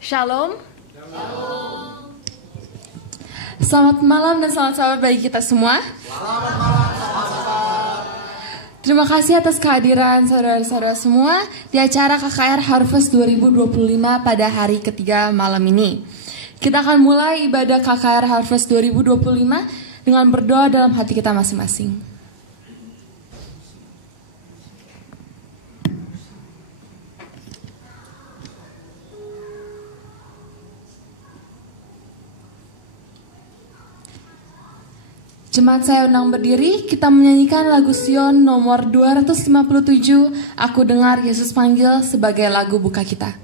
Shalom. Selamat malam dan selamat sore bagi kita semua. Terima kasih atas kehadiran saudara-saudara semua di acara KKR Harvest 2025 pada hari ketiga malam ini. Kita akan mulai ibadah KKR Harvest 2025 dengan berdoa dalam hati kita masing-masing. Jemaat saya undang berdiri, kita menyanyikan lagu Sion nomor 257, Aku Dengar Yesus Panggil, sebagai lagu buka kita.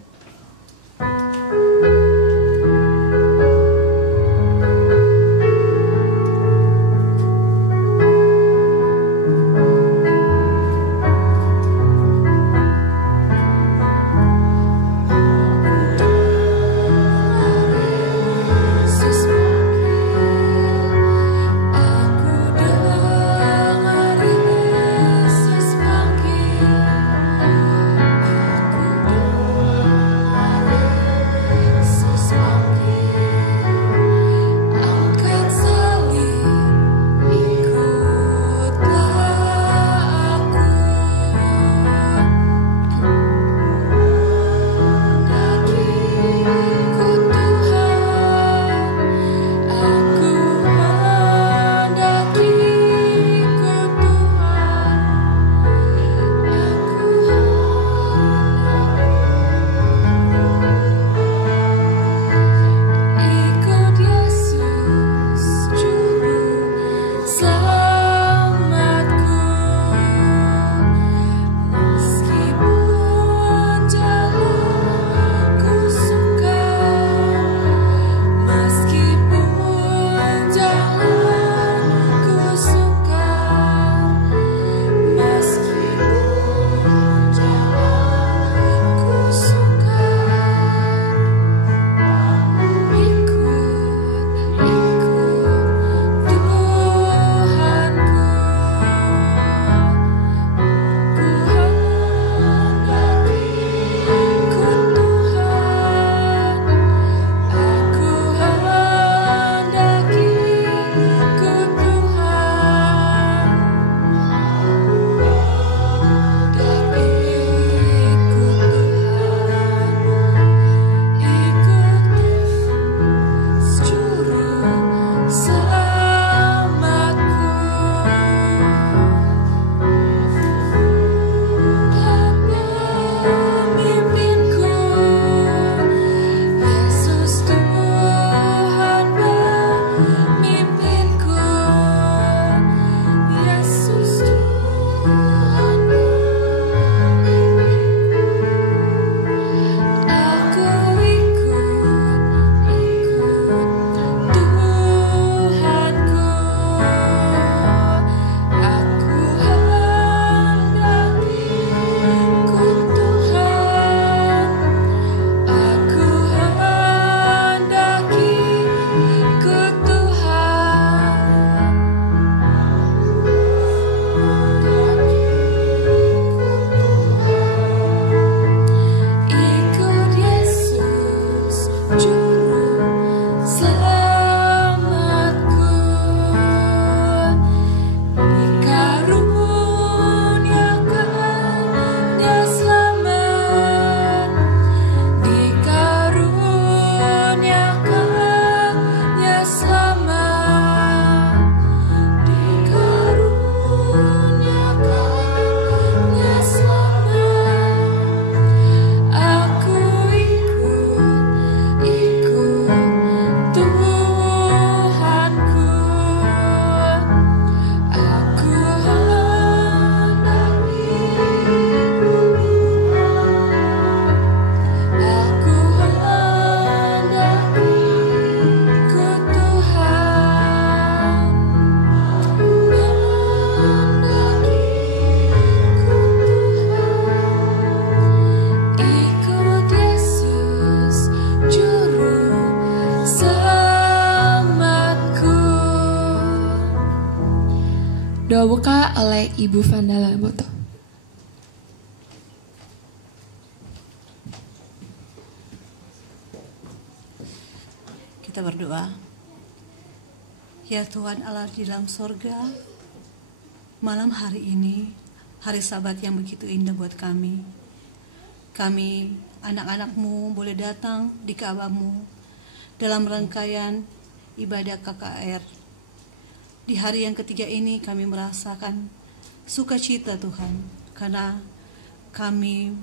Doa buka oleh Ibu Vandala Boto. kita berdoa. Ya Tuhan Allah di dalam sorga, malam hari ini, hari Sabat yang begitu indah buat kami. Kami, anak-anak-Mu, boleh datang di Ka'bah-Mu dalam rangkaian ibadah KKR. Di hari yang ketiga ini kami merasakan sukacita Tuhan, karena kami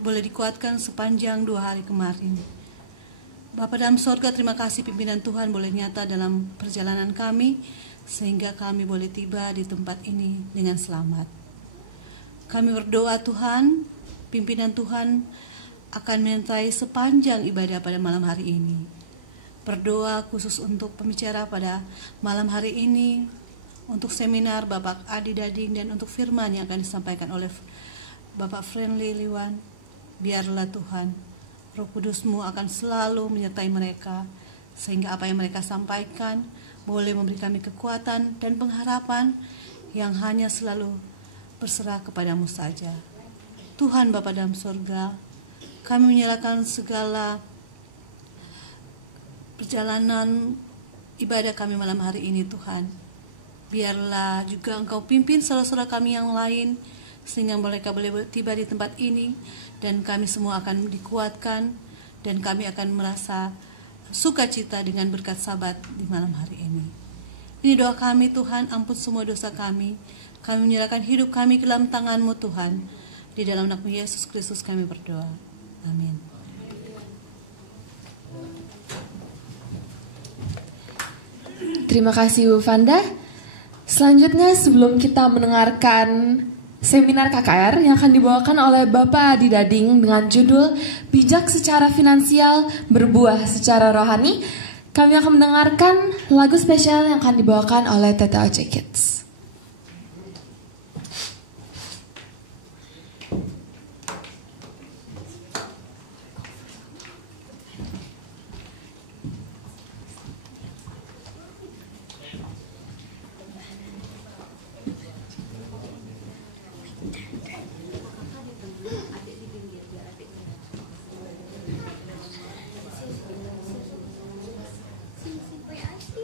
boleh dikuatkan sepanjang 2 hari kemarin. Bapa dalam sorga, terima kasih pimpinan Tuhan boleh nyata dalam perjalanan kami, sehingga kami boleh tiba di tempat ini dengan selamat. Kami berdoa Tuhan, pimpinan Tuhan akan menyertai sepanjang ibadah pada malam hari ini. Berdoa khusus untuk pembicara pada malam hari ini, untuk seminar Bapak Adi Dading, dan untuk firman yang akan disampaikan oleh Bapak Friendly Liwan. Biarlah Tuhan, Roh Kudus-Mu akan selalu menyertai mereka, sehingga apa yang mereka sampaikan boleh memberi kami kekuatan dan pengharapan yang hanya selalu berserah kepadamu saja. Tuhan Bapa dalam surga, kami menyerahkan segala perjalanan ibadah kami malam hari ini Tuhan. Biarlah juga Engkau pimpin saudara-saudara kami yang lain, sehingga mereka boleh tiba di tempat ini, dan kami semua akan dikuatkan, dan kami akan merasa sukacita dengan berkat Sabat di malam hari ini. Ini doa kami Tuhan, ampun semua dosa kami. Kami menyerahkan hidup kami ke dalam tangan-Mu Tuhan. Di dalam nama Yesus Kristus kami berdoa. Amin. Terima kasih Bu Fanda. Selanjutnya sebelum kita mendengarkan seminar KKR yang akan dibawakan oleh Bapak Adi Dading dengan judul Bijak Secara Finansial, Berbuah Secara Rohani, kami akan mendengarkan lagu spesial yang akan dibawakan oleh TTOC Kids. Sim, sim, foi assim.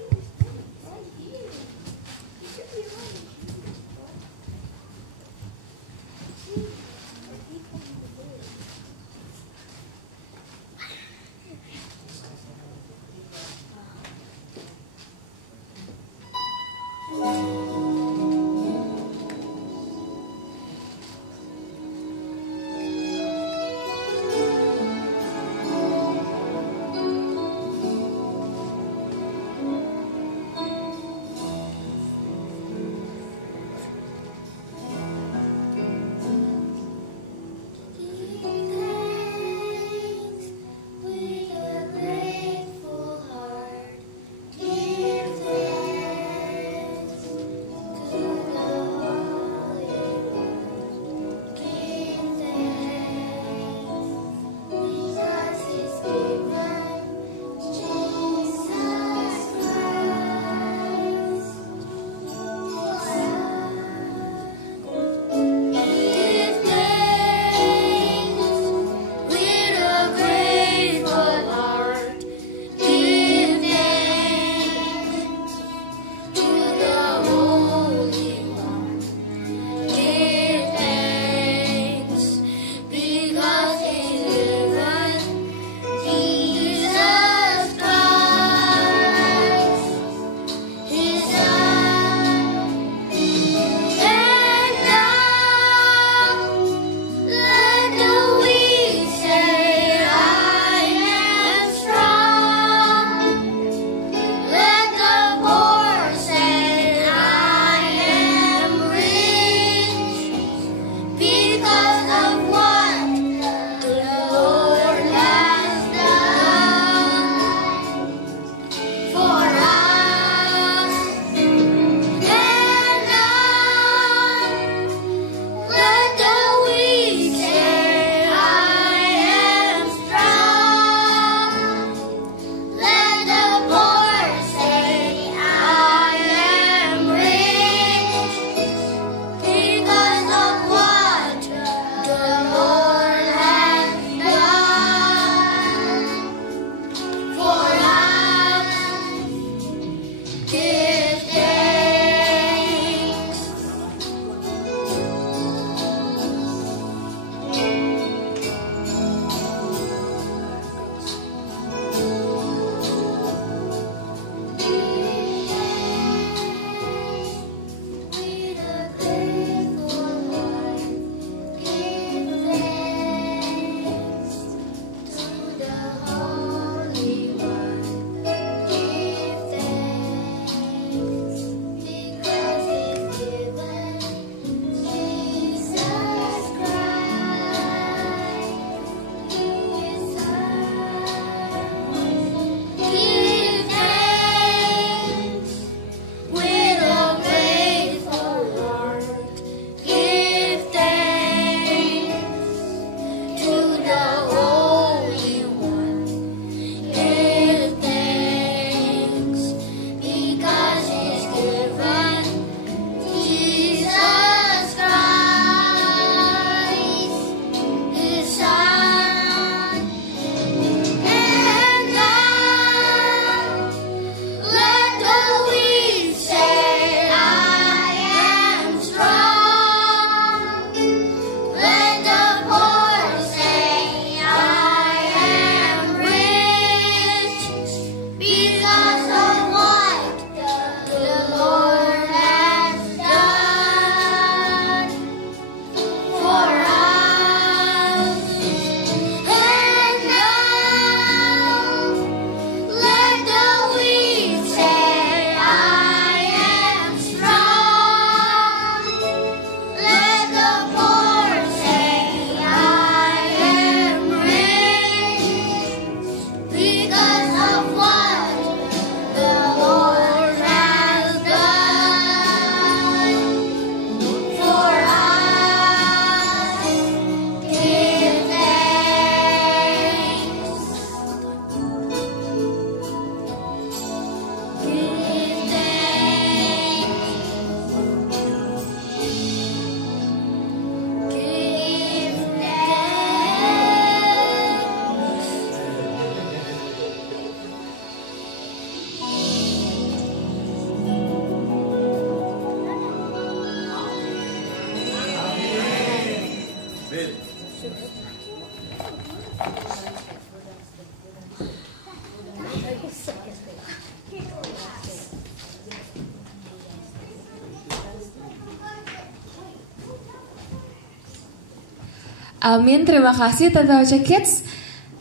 Amin, terima kasih Tante Oce Kids.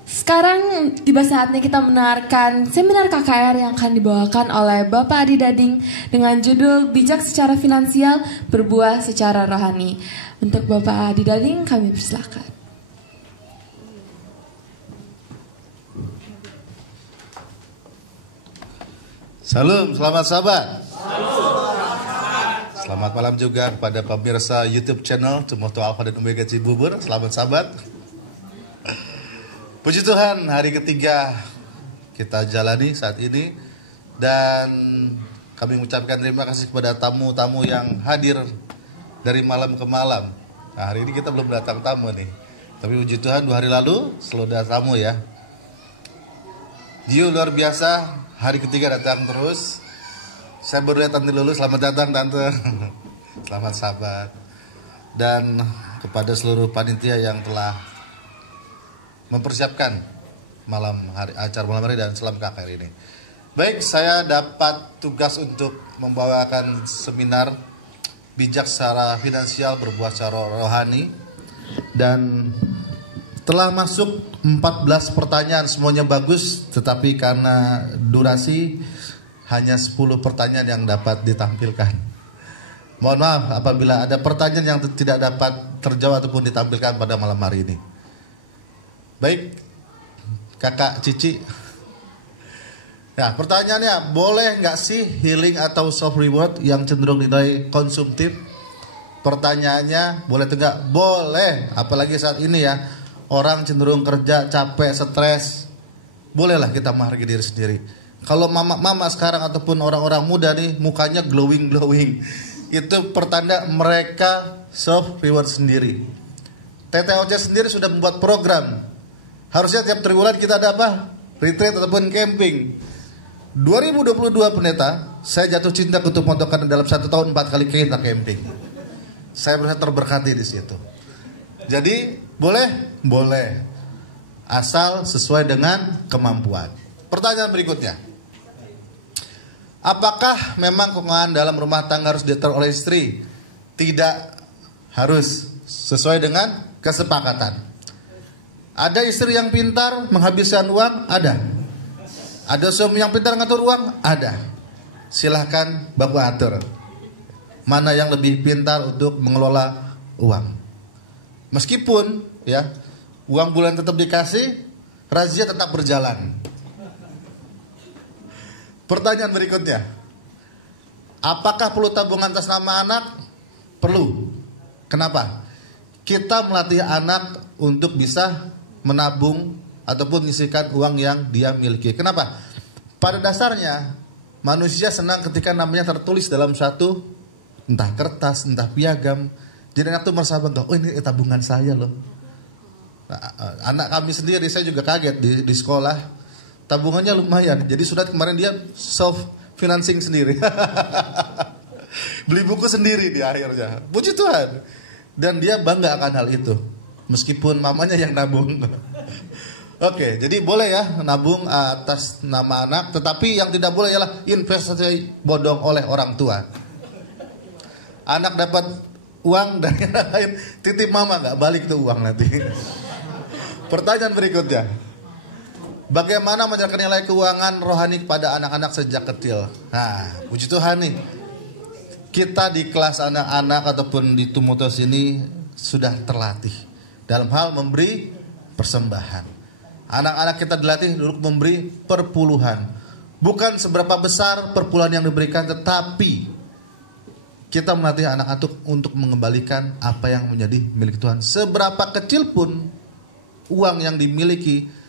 Sekarang tiba saatnya kita mendengarkan seminar KKR yang akan dibawakan oleh Bapak Adi Dading dengan judul Bijak Secara Finansial, Berbuah Secara Rohani. Untuk Bapak Adi Dading kami persilakan. Salam, selamat sahabat. Selamat malam juga kepada pemirsa YouTube channel Tumoto Alpha dan Omega Cibubur. Selamat sahabat. Puji Tuhan, hari ketiga kita jalani saat ini. Dan kami mengucapkan terima kasih kepada tamu-tamu yang hadir dari malam ke malam. Nah, hari ini kita belum datang tamu nih. Tapi puji Tuhan 2 hari lalu selalu ada tamu ya. Gio luar biasa, hari ketiga datang terus. Saya baru lihat Tante Lulu, selamat datang Tante. Selamat sahabat. Dan kepada seluruh panitia yang telah mempersiapkan acara malam hari dan selam KKR ini. Baik, saya dapat tugas untuk membawakan seminar Bijak Secara Finansial, Berbuah Secara Rohani. Dan telah masuk 14 pertanyaan, semuanya bagus, tetapi karena durasi hanya 10 pertanyaan yang dapat ditampilkan. Mohon maaf apabila ada pertanyaan yang tidak dapat terjawab ataupun ditampilkan pada malam hari ini. Baik, Kakak Cici. Ya, pertanyaannya, boleh nggak sih healing atau self reward yang cenderung dinilai konsumtif? Pertanyaannya, boleh atau nggak? Boleh, apalagi saat ini ya, orang cenderung kerja, capek, stres. Bolehlah kita menghargai diri sendiri. Kalau mama sekarang ataupun orang-orang muda nih mukanya glowing, itu pertanda mereka self reward sendiri. TTOC sendiri sudah membuat program. Harusnya tiap triwulan kita ada apa? Retreat ataupun camping. 2022 pendeta, saya jatuh cinta kutub moto karena dalam 1 tahun 4 kali kita camping. Saya merasa terberkati di situ. Jadi boleh, asal sesuai dengan kemampuan. Pertanyaan berikutnya. Apakah memang keuangan dalam rumah tangga harus diatur oleh istri? Tidak harus, sesuai dengan kesepakatan. Ada istri yang pintar menghabiskan uang? Ada. Ada suami yang pintar ngatur uang? Ada. Silahkan Bapak atur. Mana yang lebih pintar untuk mengelola uang. Meskipun ya, uang bulan tetap dikasih, razia tetap berjalan. Pertanyaan berikutnya, apakah perlu tabungan atas nama anak? Perlu. Kenapa? Kita melatih anak untuk bisa menabung ataupun menyisihkan uang yang dia miliki. Kenapa? Pada dasarnya manusia senang ketika namanya tertulis dalam satu entah kertas, entah piagam. Jadi anak tuh merasa bangga, oh ini tabungan saya loh. Nah, anak kami sendiri, saya juga kaget di sekolah. Tabungannya lumayan. Jadi sudah kemarin dia self financing sendiri. Beli buku sendiri di akhirnya. Puji Tuhan. Dan dia bangga akan hal itu. Meskipun mamanya yang nabung. Oke, jadi boleh ya nabung atas nama anak. Tetapi yang tidak boleh ialah investasi bodong oleh orang tua. Anak dapat uang dari yang lain, titip mama nggak balik tuh uang nanti. Pertanyaan berikutnya. Bagaimana mengajarkan nilai keuangan rohani kepada anak-anak sejak kecil? Nah, puji Tuhan nih. Kita di kelas anak-anak ataupun di Tumotos ini sudah terlatih dalam hal memberi persembahan. Anak-anak kita dilatih untuk memberi perpuluhan. Bukan seberapa besar perpuluhan yang diberikan, tetapi kita melatih anak-anak untuk mengembalikan apa yang menjadi milik Tuhan. Seberapa kecil pun uang yang dimiliki,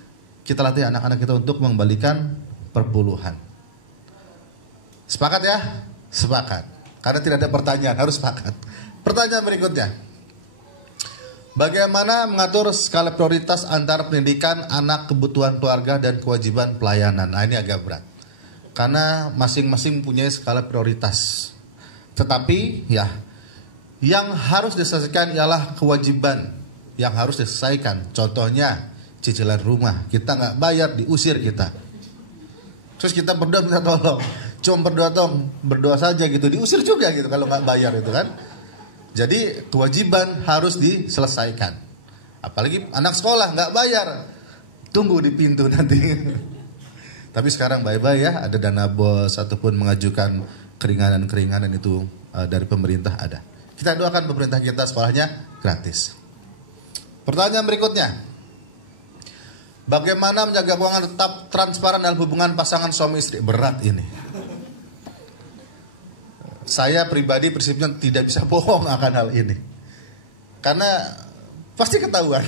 kita latih anak-anak kita untuk mengembalikan perpuluhan. Sepakat ya? Sepakat. Karena tidak ada pertanyaan, harus sepakat. Pertanyaan berikutnya. Bagaimana mengatur skala prioritas antara pendidikan anak, kebutuhan keluarga, dan kewajiban pelayanan? Nah, ini agak berat. Karena masing-masing punya skala prioritas. Tetapi ya, yang harus diselesaikan ialah kewajiban yang harus diselesaikan. Contohnya, cicilan rumah, kita nggak bayar, diusir kita. Terus kita berdoa minta tolong, cuma berdoa saja gitu, diusir juga gitu kalau nggak bayar itu kan. Jadi kewajiban harus diselesaikan. Apalagi anak sekolah nggak bayar, tunggu di pintu nanti. Tapi sekarang bye-bye ya, ada dana bos ataupun mengajukan keringanan itu dari pemerintah ada. Kita doakan pemerintah kita sekolahnya gratis. Pertanyaan berikutnya. Bagaimana menjaga keuangan tetap transparan dalam hubungan pasangan suami istri? Berat ini. Saya pribadi prinsipnya tidak bisa bohong akan hal ini. Karena pasti ketahuan.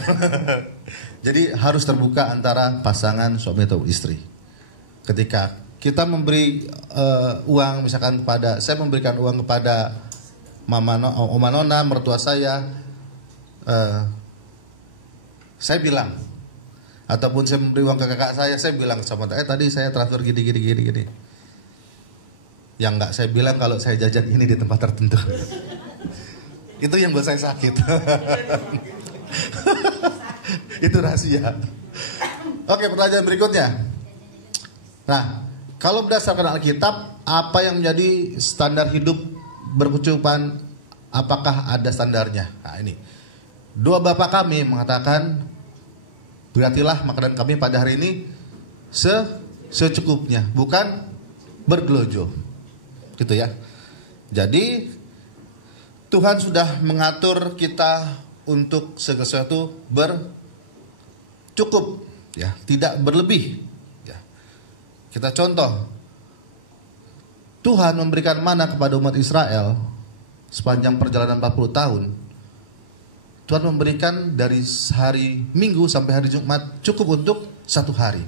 Jadi harus terbuka antara pasangan suami atau istri. Ketika kita memberi uang misalkan saya memberikan uang kepada Oma Nona, mertua saya bilang, ataupun saya memberi uang ke kakak saya bilang sama tadi saya transfer gini. Yang nggak saya bilang kalau saya jajan ini di tempat tertentu. Itu yang buat saya sakit. Itu rahasia. Oke, pertanyaan berikutnya. Nah, kalau berdasarkan Alkitab, apa yang menjadi standar hidup berkecukupan? Apakah ada standarnya? Nah ini, doa Bapa kami mengatakan, berartilah makanan kami pada hari ini secukupnya, bukan bergelojo, gitu ya. Jadi Tuhan sudah mengatur kita untuk segala sesuatu bercukup, ya, tidak berlebih. Ya. Kita contoh, Tuhan memberikan mana kepada umat Israel sepanjang perjalanan 40 tahun. Tuhan memberikan dari hari Minggu sampai hari Jumat cukup untuk satu hari.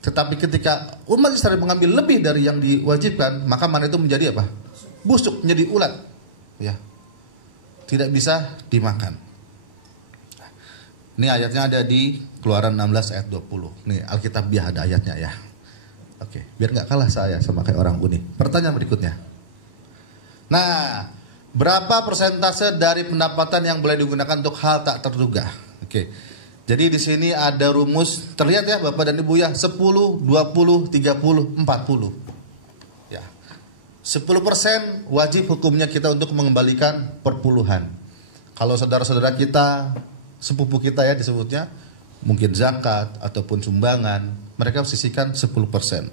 Tetapi ketika umat Israel mengambil lebih dari yang diwajibkan, maka mana itu menjadi apa? Busuk, menjadi ulat. Ya. Tidak bisa dimakan. Ini ayatnya ada di Keluaran 16 ayat 20. Nih Alkitabiah ada ayatnya ya. Oke, biar nggak kalah saya sama kayak orang Unik. Pertanyaan berikutnya. Nah, berapa persentase dari pendapatan yang boleh digunakan untuk hal tak terduga? Oke. Jadi di sini ada rumus, terlihat ya Bapak dan Ibu ya, 10, 20, 30, 40. Ya. 10% wajib hukumnya kita untuk mengembalikan perpuluhan. Kalau saudara-saudara kita, sepupu kita ya disebutnya, mungkin zakat ataupun sumbangan, mereka sisihkan 10%.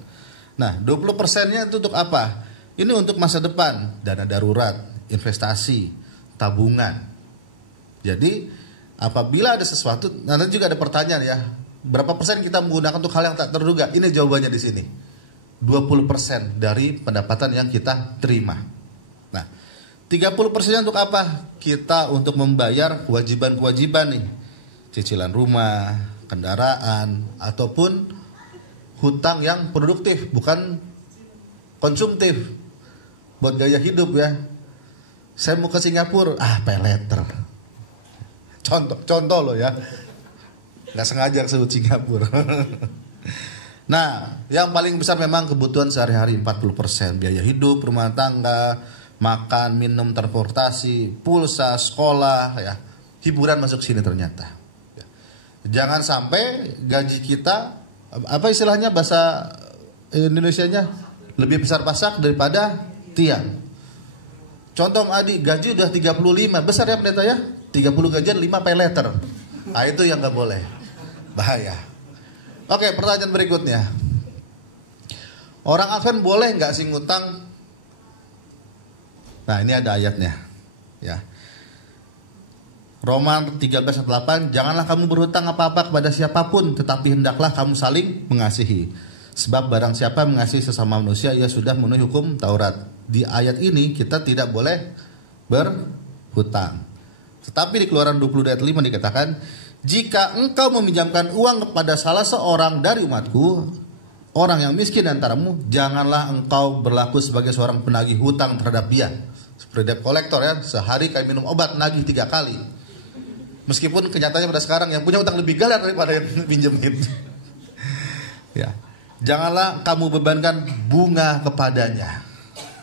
Nah, 20%-nya itu untuk apa? Ini untuk masa depan, dana darurat, investasi, tabungan. Jadi apabila ada sesuatu, nanti juga ada pertanyaan ya, berapa persen kita menggunakan untuk hal yang tak terduga? Ini jawabannya di sini. 20% dari pendapatan yang kita terima. Nah, 30%-nya untuk apa? Kita untuk membayar kewajiban-kewajiban nih. Cicilan rumah, kendaraan, ataupun hutang yang produktif, bukan konsumtif. Buat gaya hidup ya. Saya mau ke Singapura, pay letter. Contoh loh ya. Nggak sengaja sebut Singapura. Nah, yang paling besar memang kebutuhan sehari-hari 40%. Biaya hidup, rumah tangga, makan, minum, transportasi, pulsa, sekolah, ya. Hiburan masuk sini ternyata. Ya. Jangan sampai gaji kita, apa istilahnya bahasa Indonesianya, lebih besar pasak daripada tiang. Contoh adik, gaji udah 35, besar ya pendeta ya? 30 gajian 5 pay letter. Nah itu yang gak boleh. Bahaya. Oke, pertanyaan berikutnya. Orang Advent boleh gak sih ngutang? Nah ini ada ayatnya ya. Roma 13:8, janganlah kamu berhutang apa-apa kepada siapapun, tetapi hendaklah kamu saling mengasihi. Sebab barang siapa mengasihi sesama manusia, ia sudah memenuhi hukum Taurat. Di ayat ini kita tidak boleh berhutang. Tetapi di Keluaran 20 ayat 5 dikatakan, jika engkau meminjamkan uang kepada salah seorang dari umatku, orang yang miskin antaramu, janganlah engkau berlaku sebagai seorang penagih hutang terhadap dia. Seperti debt collector ya, sehari kayak minum obat, nagih 3 kali. Meskipun kenyataannya pada sekarang yang punya utang lebih galar daripada yang pinjemin. Ya. Janganlah kamu bebankan bunga kepadanya.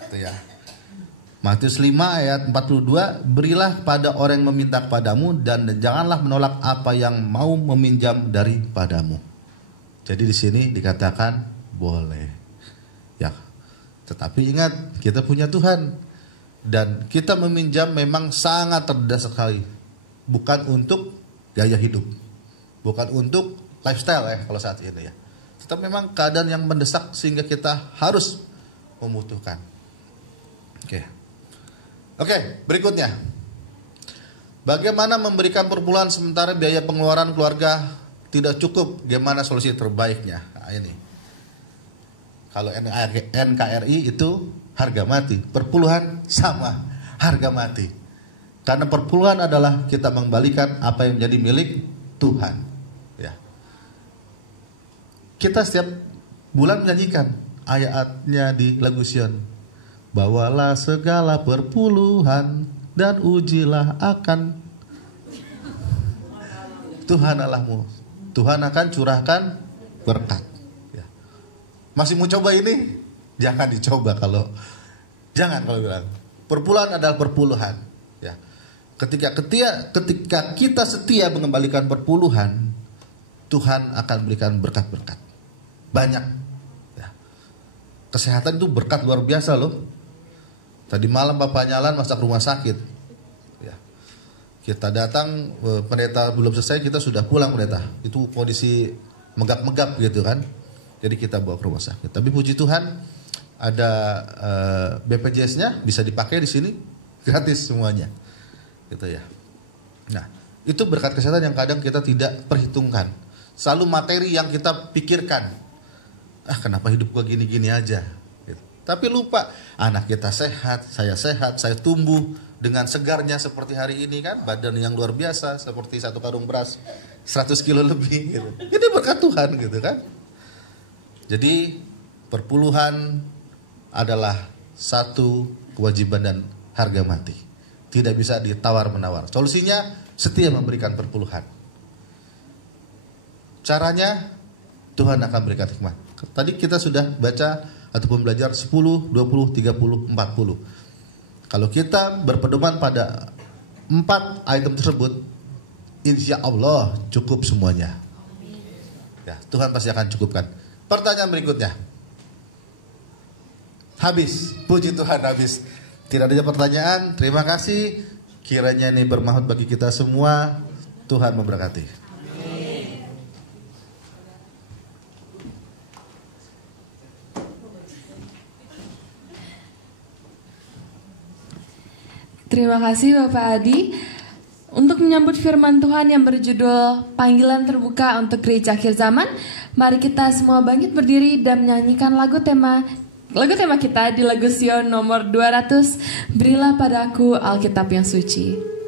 Gitu ya. Matius 5 ayat 42, berilah pada orang yang meminta kepadamu dan janganlah menolak apa yang mau meminjam daripadamu. Jadi di sini dikatakan boleh. Ya. Tetapi ingat, kita punya Tuhan dan kita meminjam memang sangat terbatas sekali. Bukan untuk gaya hidup. Bukan untuk lifestyle ya kalau saat ini ya. Tetapi memang keadaan yang mendesak sehingga kita harus membutuhkan. Oke, berikutnya. Bagaimana memberikan perpuluhan sementara biaya pengeluaran keluarga tidak cukup? Gimana solusi terbaiknya? Nah, ini. Kalau NKRI itu harga mati, perpuluhan sama harga mati. Karena perpuluhan adalah kita mengembalikan apa yang menjadi milik Tuhan. Ya. Kita setiap bulan menyanyikan ayatnya di lagu Sion. Bawalah segala perpuluhan dan ujilah akan Tuhan Allahmu. Tuhan akan curahkan berkat. Ya. Masih mau coba ini? Jangan dicoba kalau bilang. Perpuluhan adalah perpuluhan. Ya. Ketika kita setia mengembalikan perpuluhan, Tuhan akan berikan berkat-berkat. Banyak. Ya. Kesehatan itu berkat luar biasa loh. Tadi malam Bapak Nyalan masak rumah sakit. Ya. Kita datang, pendeta belum selesai, kita sudah pulang pendeta. Itu kondisi megap-megap gitu kan. Jadi kita bawa ke rumah sakit. Tapi puji Tuhan ada BPJS-nya bisa dipakai di sini gratis semuanya. Gitu ya. Nah, itu berkat kesehatan yang kadang kita tidak perhitungkan. Selalu materi yang kita pikirkan. Kenapa hidup gua gini-gini aja? Tapi lupa, anak kita sehat, saya tumbuh dengan segarnya seperti hari ini kan, badan yang luar biasa seperti 1 karung beras 100 kilo lebih gitu. Ini berkat Tuhan gitu kan. Jadi perpuluhan adalah satu kewajiban dan harga mati. Tidak bisa ditawar-menawar. Solusinya setia memberikan perpuluhan. Caranya Tuhan akan berikan hikmat. Tadi kita sudah baca ataupun belajar 10, 20, 30, 40. Kalau kita berpedoman pada 4 item tersebut, insya Allah cukup semuanya. Ya, Tuhan pasti akan cukupkan. Pertanyaan berikutnya. Habis, puji Tuhan habis. Tidak ada pertanyaan, terima kasih. Kiranya ini bermanfaat bagi kita semua. Tuhan memberkati. Terima kasih Bapak Adi. Untuk menyambut firman Tuhan yang berjudul Panggilan Terbuka untuk Gereja Akhir Zaman, mari kita semua bangkit berdiri dan menyanyikan lagu tema kita di lagu Sion nomor 200, Berilah Padaku Alkitab yang Suci.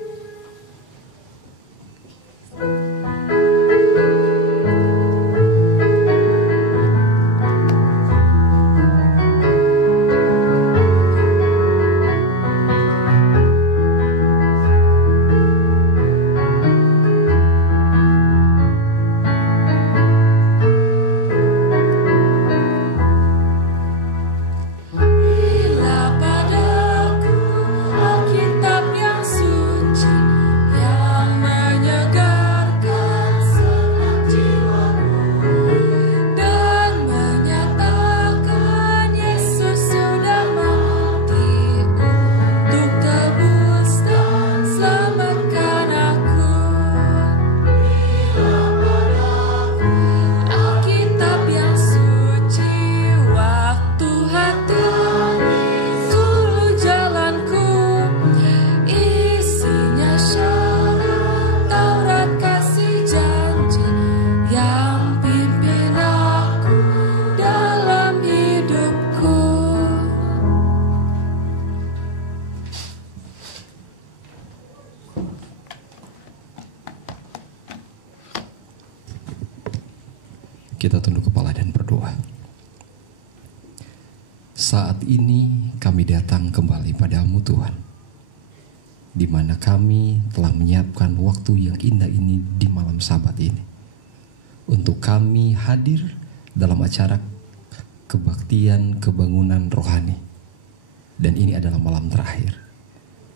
Kita tunduk kepala dan berdoa. Saat ini kami datang kembali padamu Tuhan, di mana kami telah menyiapkan waktu yang indah ini di malam Sabat ini, untuk kami hadir dalam acara kebaktian kebangunan rohani, Dan ini adalah malam terakhir.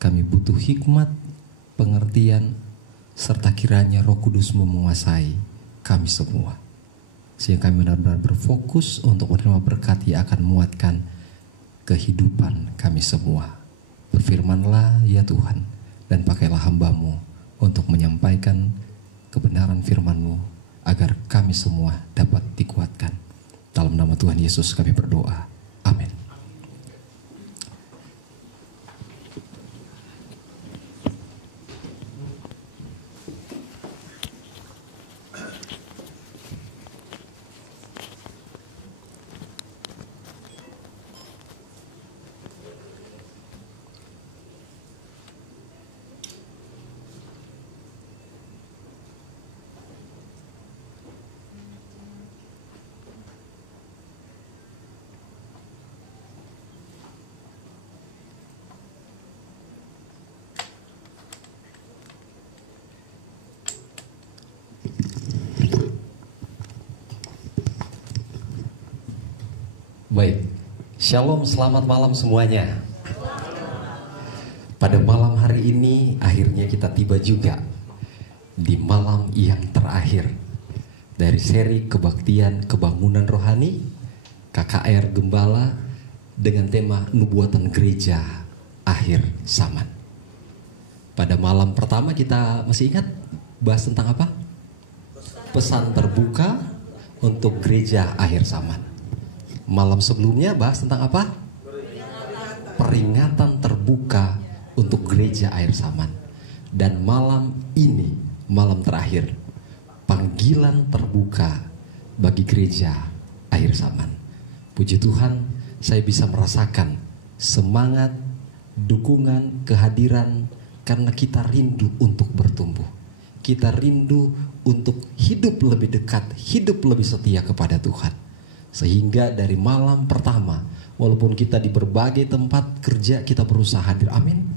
Kami butuh hikmat, pengertian, serta kiranya Roh Kudus menguasai kami semua. Sehingga kami benar-benar berfokus untuk menerima berkat yang akan menguatkan kehidupan kami semua. Berfirmanlah ya Tuhan, dan pakailah hamba-Mu untuk menyampaikan kebenaran firman-Mu, agar kami semua dapat dikuatkan. Dalam nama Tuhan Yesus kami berdoa. Amin. Baik, Shalom, selamat malam semuanya. Pada malam hari ini akhirnya kita tiba juga di malam yang terakhir dari seri kebaktian kebangunan rohani KKR Gembala dengan tema Nubuatan Gereja Akhir Zaman. Pada malam pertama kita masih ingat bahas tentang apa? Pesan terbuka untuk gereja akhir zaman. Malam sebelumnya bahas tentang apa? Peringatan terbuka untuk gereja akhir zaman. Dan malam ini, malam terakhir, panggilan terbuka bagi gereja akhir zaman. Puji Tuhan, saya bisa merasakan semangat, dukungan, kehadiran, karena kita rindu untuk bertumbuh. Kita rindu untuk hidup lebih dekat, hidup lebih setia kepada Tuhan. Sehingga dari malam pertama, walaupun kita di berbagai tempat kerja, kita berusaha hadir. Amin.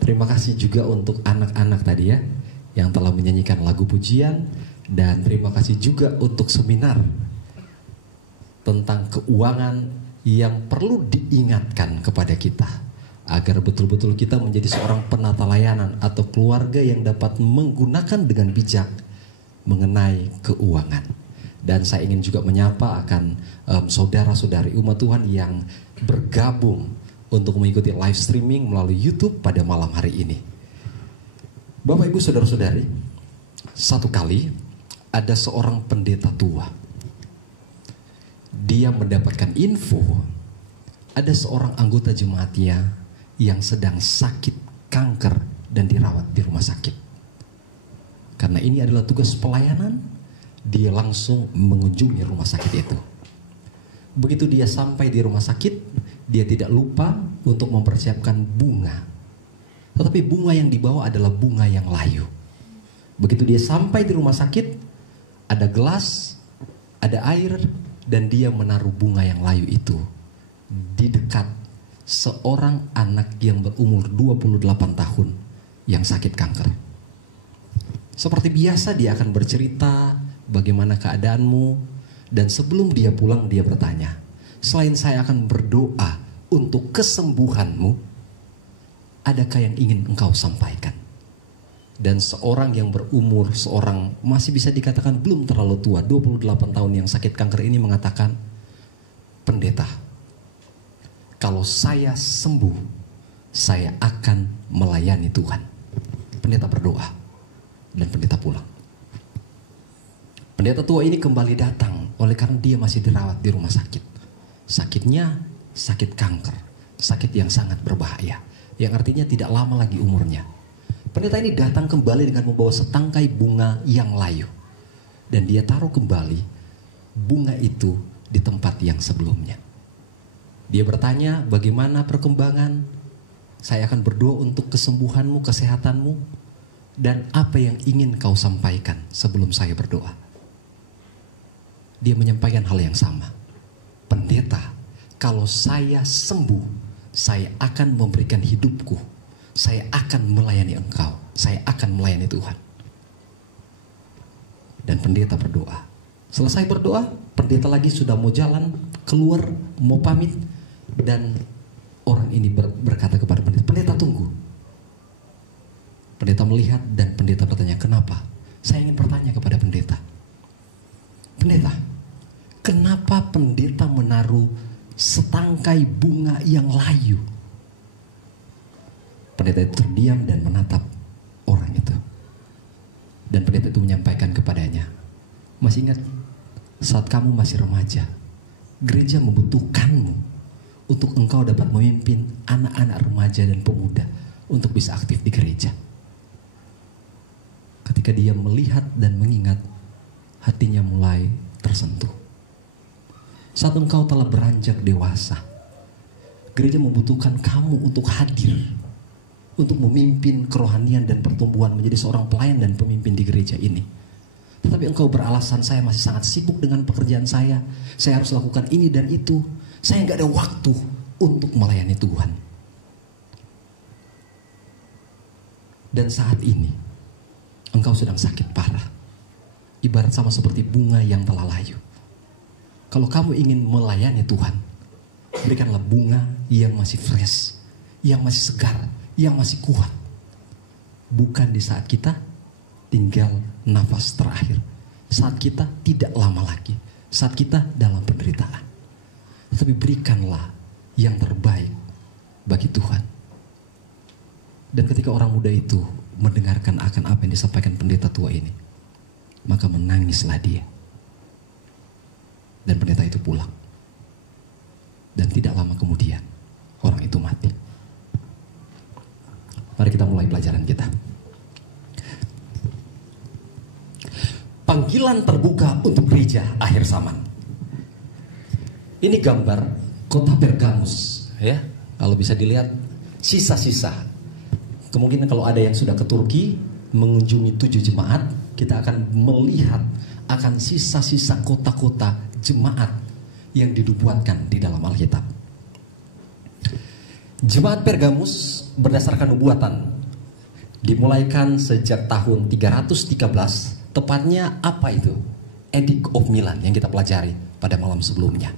Terima kasih juga untuk anak-anak tadi ya, yang telah menyanyikan lagu pujian. Dan terima kasih juga untuk seminar tentang keuangan yang perlu diingatkan kepada kita, agar betul-betul kita menjadi seorang penata layanan atau keluarga yang dapat menggunakan dengan bijak mengenai keuangan. Dan saya ingin juga menyapa akan saudara-saudari umat Tuhan yang bergabung untuk mengikuti live streaming melalui YouTube pada malam hari ini. Bapak Ibu saudara-saudari, satu kali ada seorang pendeta tua. Dia mendapatkan info ada seorang anggota jemaatnya yang sedang sakit kanker dan dirawat di rumah sakit. Karena ini adalah tugas pelayanan, dia langsung mengunjungi rumah sakit itu. Begitu dia sampai di rumah sakit, dia tidak lupa untuk mempersiapkan bunga. Tetapi bunga yang dibawa adalah bunga yang layu. Begitu dia sampai di rumah sakit, ada gelas, ada air, dan dia menaruh bunga yang layu itu di dekat seorang anak yang berumur 28 tahun yang sakit kanker. Seperti biasa dia akan bercerita bagaimana keadaanmu, dan sebelum dia pulang dia bertanya, selain saya akan berdoa untuk kesembuhanmu, adakah yang ingin engkau sampaikan? Dan seorang yang berumur, seorang masih bisa dikatakan belum terlalu tua, 28 tahun yang sakit kanker ini mengatakan, pendeta, kalau saya sembuh, saya akan melayani Tuhan. Pendeta berdoa, dan pendeta pulang. Pendeta tua ini kembali datang oleh karena dia masih dirawat di rumah sakit. Sakitnya sakit kanker, sakit yang sangat berbahaya, yang artinya tidak lama lagi umurnya. Pendeta ini datang kembali dengan membawa setangkai bunga yang layu. Dan dia taruh kembali bunga itu di tempat yang sebelumnya. Dia bertanya, bagaimana perkembangan? Saya akan berdoa untuk kesembuhanmu, kesehatanmu. Dan apa yang ingin kau sampaikan sebelum saya berdoa? Dia menyampaikan hal yang sama. Pendeta, kalau saya sembuh, saya akan memberikan hidupku. Saya akan melayani engkau. Saya akan melayani Tuhan. Dan pendeta berdoa. Selesai berdoa, pendeta lagi sudah mau jalan, keluar, mau pamit. Dan orang ini berkata kepada pendeta, pendeta tunggu. Pendeta melihat dan pendeta bertanya, kenapa? Saya ingin bertanya kepada pendeta, pendeta, kenapa pendeta menaruh setangkai bunga yang layu? Pendeta itu terdiam dan menatap orang itu. Dan pendeta itu menyampaikan kepadanya, masih ingat saat kamu masih remaja, gereja membutuhkanmu untuk engkau dapat memimpin anak-anak remaja dan pemuda untuk bisa aktif di gereja. Ketika dia melihat dan mengingat, hatinya mulai tersentuh. Saat engkau telah beranjak dewasa, gereja membutuhkan kamu untuk hadir, untuk memimpin kerohanian dan pertumbuhan menjadi seorang pelayan dan pemimpin di gereja ini. Tetapi engkau beralasan, saya masih sangat sibuk dengan pekerjaan saya harus lakukan ini dan itu, saya nggak ada waktu untuk melayani Tuhan. Dan saat ini engkau sedang sakit parah, ibarat sama seperti bunga yang telah layu. Kalau kamu ingin melayani Tuhan, berikanlah bunga yang masih fresh, yang masih segar, yang masih kuat. Bukan di saat kita tinggal nafas terakhir, saat kita tidak lama lagi, saat kita dalam penderitaan. Tetapi berikanlah yang terbaik bagi Tuhan. Dan ketika orang muda itu mendengarkan akan apa yang disampaikan pendeta tua ini, maka menangislah dia. Dan pendeta itu pulang. Dan tidak lama kemudian orang itu mati. Mari kita mulai pelajaran kita. Panggilan terbuka untuk gereja akhir zaman. Ini gambar kota Pergamus, ya. Kalau bisa dilihat sisa-sisa. Kemungkinan kalau ada yang sudah ke Turki mengunjungi 7 jemaat, kita akan melihat akan sisa-sisa kota-kota jemaat yang dinubuatkan di dalam Alkitab. Jemaat Pergamus berdasarkan nubuatan dimulaikan sejak tahun 313. Tepatnya apa itu? Edict of Milan yang kita pelajari pada malam sebelumnya.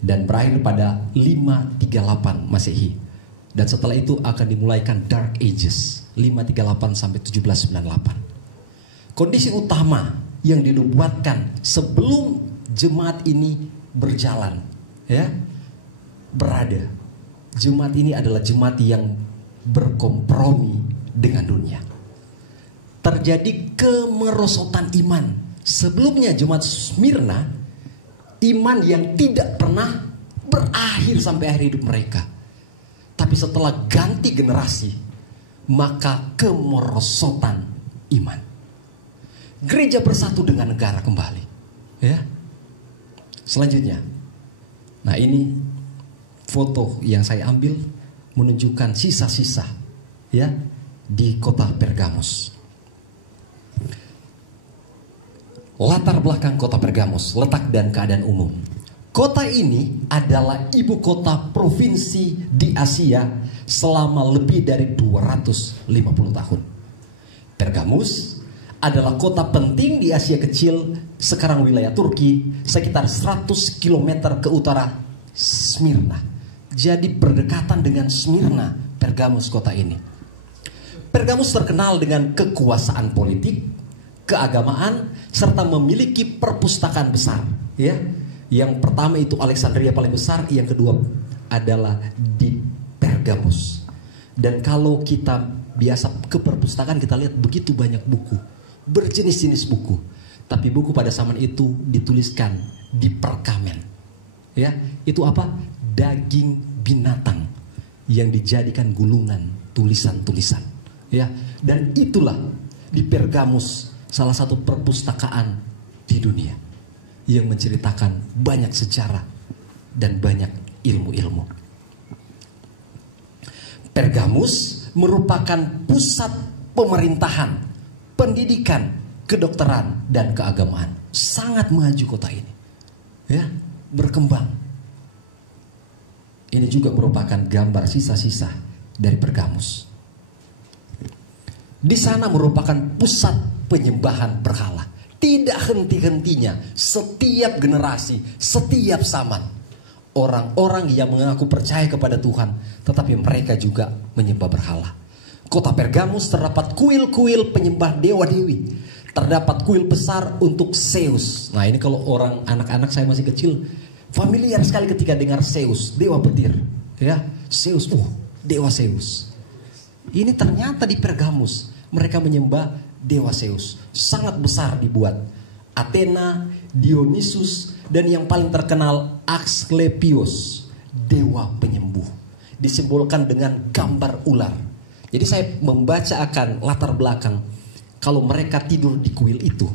Dan berakhir pada 538 Masehi. Dan setelah itu akan dimulaikan Dark Ages 538 sampai 1798. Kondisi utama yang dinubuatkan sebelum jemaat ini berjalan, ya, berada. Jemaat ini adalah jemaat yang berkompromi dengan dunia. Terjadi kemerosotan iman. Sebelumnya jemaat Smyrna, iman yang tidak pernah berakhir sampai akhir hidup mereka. Tapi setelah ganti generasi, maka kemerosotan iman. Gereja bersatu dengan negara kembali, ya. Selanjutnya, nah ini foto yang saya ambil menunjukkan sisa-sisa, ya, di kota Pergamus. Latar belakang kota Pergamus, letak dan keadaan umum. Kota ini adalah ibu kota provinsi di Asia selama lebih dari 250 tahun. Pergamus adalah kota penting di Asia Kecil, sekarang wilayah Turki, sekitar 100 km ke utara Smyrna. Jadi berdekatan dengan Smyrna, Pergamus kota ini. Pergamus terkenal dengan kekuasaan politik, keagamaan, serta memiliki perpustakaan besar, ya. Yang pertama itu Alexandria paling besar, yang kedua adalah di Pergamus. Dan kalau kita biasa ke perpustakaan, kita lihat begitu banyak buku, berjenis-jenis buku. Tapi buku pada zaman itu dituliskan di perkamen, ya. Itu apa? Daging binatang yang dijadikan gulungan tulisan-tulisan, ya. Dan itulah di Pergamus salah satu perpustakaan di dunia yang menceritakan banyak sejarah dan banyak ilmu-ilmu. Pergamus merupakan pusat pemerintahan, pendidikan, kedokteran, dan keagamaan. Sangat maju kota ini, ya, berkembang. Ini juga merupakan gambar sisa-sisa dari Pergamus. Di sana merupakan pusat penyembahan berhala. Tidak henti-hentinya, setiap generasi, setiap zaman, orang-orang yang mengaku percaya kepada Tuhan, tetapi mereka juga menyembah berhala. Kota Pergamus terdapat kuil-kuil penyembah dewa-dewi. Terdapat kuil besar untuk Zeus. Nah, ini kalau orang anak-anak saya masih kecil familiar sekali ketika dengar Zeus, dewa petir. Ya, Zeus, dewa Zeus. Ini ternyata di Pergamus mereka menyembah dewa Zeus. Sangat besar dibuat. Athena, Dionysus, dan yang paling terkenal Asklepios, dewa penyembuh. Disimbolkan dengan gambar ular. Jadi saya membaca akan latar belakang. Kalau mereka tidur di kuil itu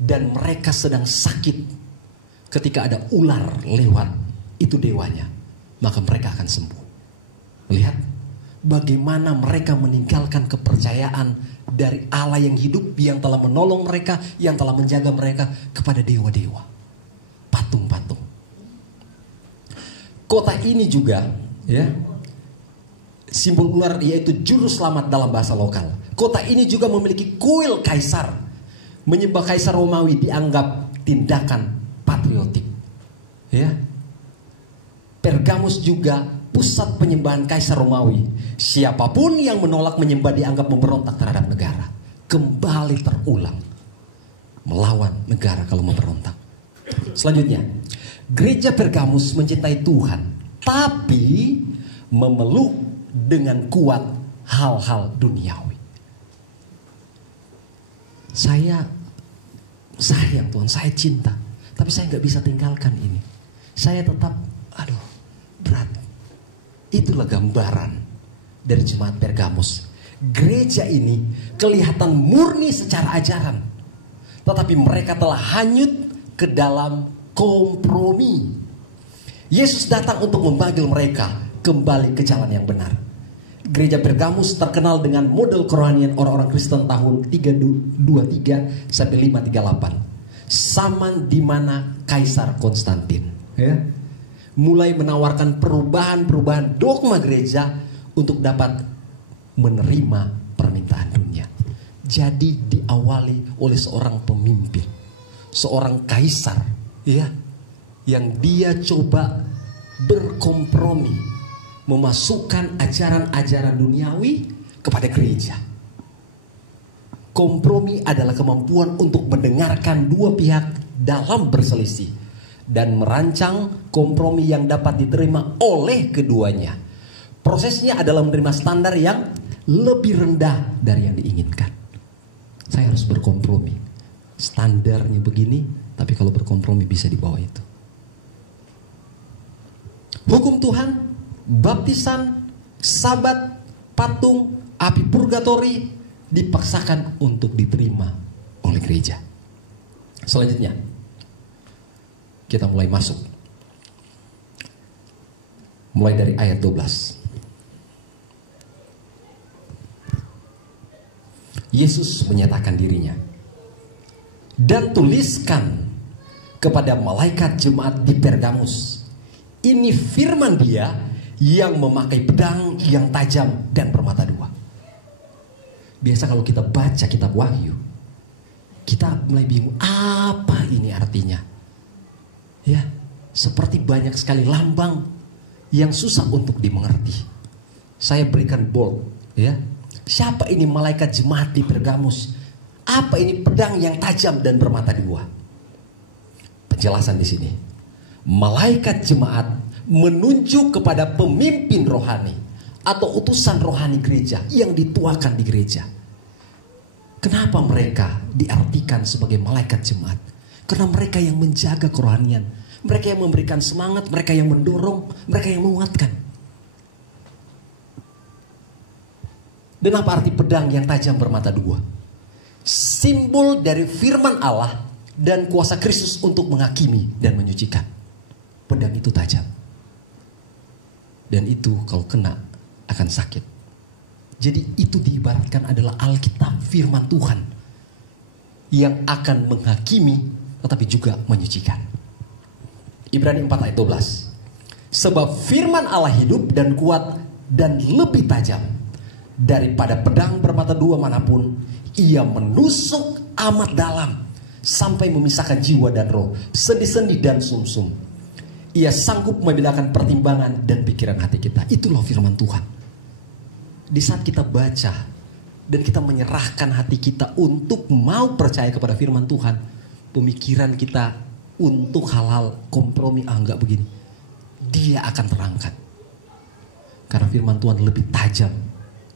dan mereka sedang sakit, ketika ada ular lewat, itu dewanya, maka mereka akan sembuh. Lihat bagaimana mereka meninggalkan kepercayaan dari Allah yang hidup, yang telah menolong mereka, yang telah menjaga mereka, kepada dewa-dewa, patung-patung. Kota ini juga, ya, simbol ular yaitu juru selamat dalam bahasa lokal. Kota ini juga memiliki kuil kaisar. Menyembah kaisar Romawi dianggap tindakan patriotik. Ya. Pergamus juga pusat penyembahan kaisar Romawi. Siapapun yang menolak menyembah dianggap memberontak terhadap negara. Kembali terulang, melawan negara kalau memberontak. Selanjutnya, gereja Pergamus mencintai Tuhan, tapi memeluk dengan kuat hal-hal duniawi. Saya sayang Tuhan, saya cinta, tapi saya nggak bisa tinggalkan ini. Saya tetap, berat. Itulah gambaran dari jemaat Pergamus. Gereja ini kelihatan murni secara ajaran, tetapi mereka telah hanyut ke dalam kompromi. Yesus datang untuk memanggil mereka kembali ke jalan yang benar. Gereja Pergamus terkenal dengan model kerohanian orang-orang Kristen tahun 323 sampai 538. Zaman di mana Kaisar Konstantin, ya, mulai menawarkan perubahan-perubahan dogma gereja untuk dapat menerima permintaan dunia. Jadi diawali oleh seorang pemimpin, seorang kaisar, ya, yang dia coba berkompromi, memasukkan ajaran-ajaran duniawi kepada gereja. Kompromi adalah kemampuan untuk mendengarkan dua pihak dalam berselisih dan merancang kompromi yang dapat diterima oleh keduanya. Prosesnya adalah menerima standar yang lebih rendah dari yang diinginkan. Saya harus berkompromi. Standarnya begini, tapi kalau berkompromi bisa di bawah itu. Hukum Tuhan, baptisan, sabat, patung, api purgatori dipaksakan untuk diterima oleh gereja. Selanjutnya, kita mulai masuk. Mulai dari ayat 12. Yesus menyatakan dirinya. Dan tuliskan kepada malaikat jemaat di Pergamus. Ini firman Dia yang memakai pedang yang tajam dan bermata dua. Biasa kalau kita baca kitab Wahyu, kita mulai bingung apa ini artinya. Ya, seperti banyak sekali lambang yang susah untuk dimengerti. Saya berikan bold, ya. Siapa ini malaikat jemaat di Pergamus? Apa ini pedang yang tajam dan bermata dua? Penjelasan di sini. Malaikat jemaat menunjuk kepada pemimpin rohani atau utusan rohani gereja yang dituakan di gereja. Kenapa mereka diartikan sebagai malaikat jemaat? Karena mereka yang menjaga kerohanian, mereka yang memberikan semangat, mereka yang mendorong, mereka yang menguatkan. Dan apa arti pedang yang tajam bermata dua? Simbol dari firman Allah dan kuasa Kristus untuk menghakimi dan menyucikan. Pedang itu tajam. Dan itu kalau kena akan sakit. Jadi itu diibaratkan adalah Alkitab, firman Tuhan, yang akan menghakimi tetapi juga menyucikan. Ibrani 4 ayat 12. Sebab firman Allah hidup dan kuat dan lebih tajam daripada pedang bermata dua manapun. Ia menusuk amat dalam sampai memisahkan jiwa dan roh, sendi-sendi dan sumsum. Ia sanggup membedakan pertimbangan dan pikiran hati kita. Itulah firman Tuhan. Di saat kita baca dan kita menyerahkan hati kita untuk mau percaya kepada firman Tuhan, pemikiran kita untuk hal-hal kompromi, enggak begini, dia akan terangkat. Karena firman Tuhan lebih tajam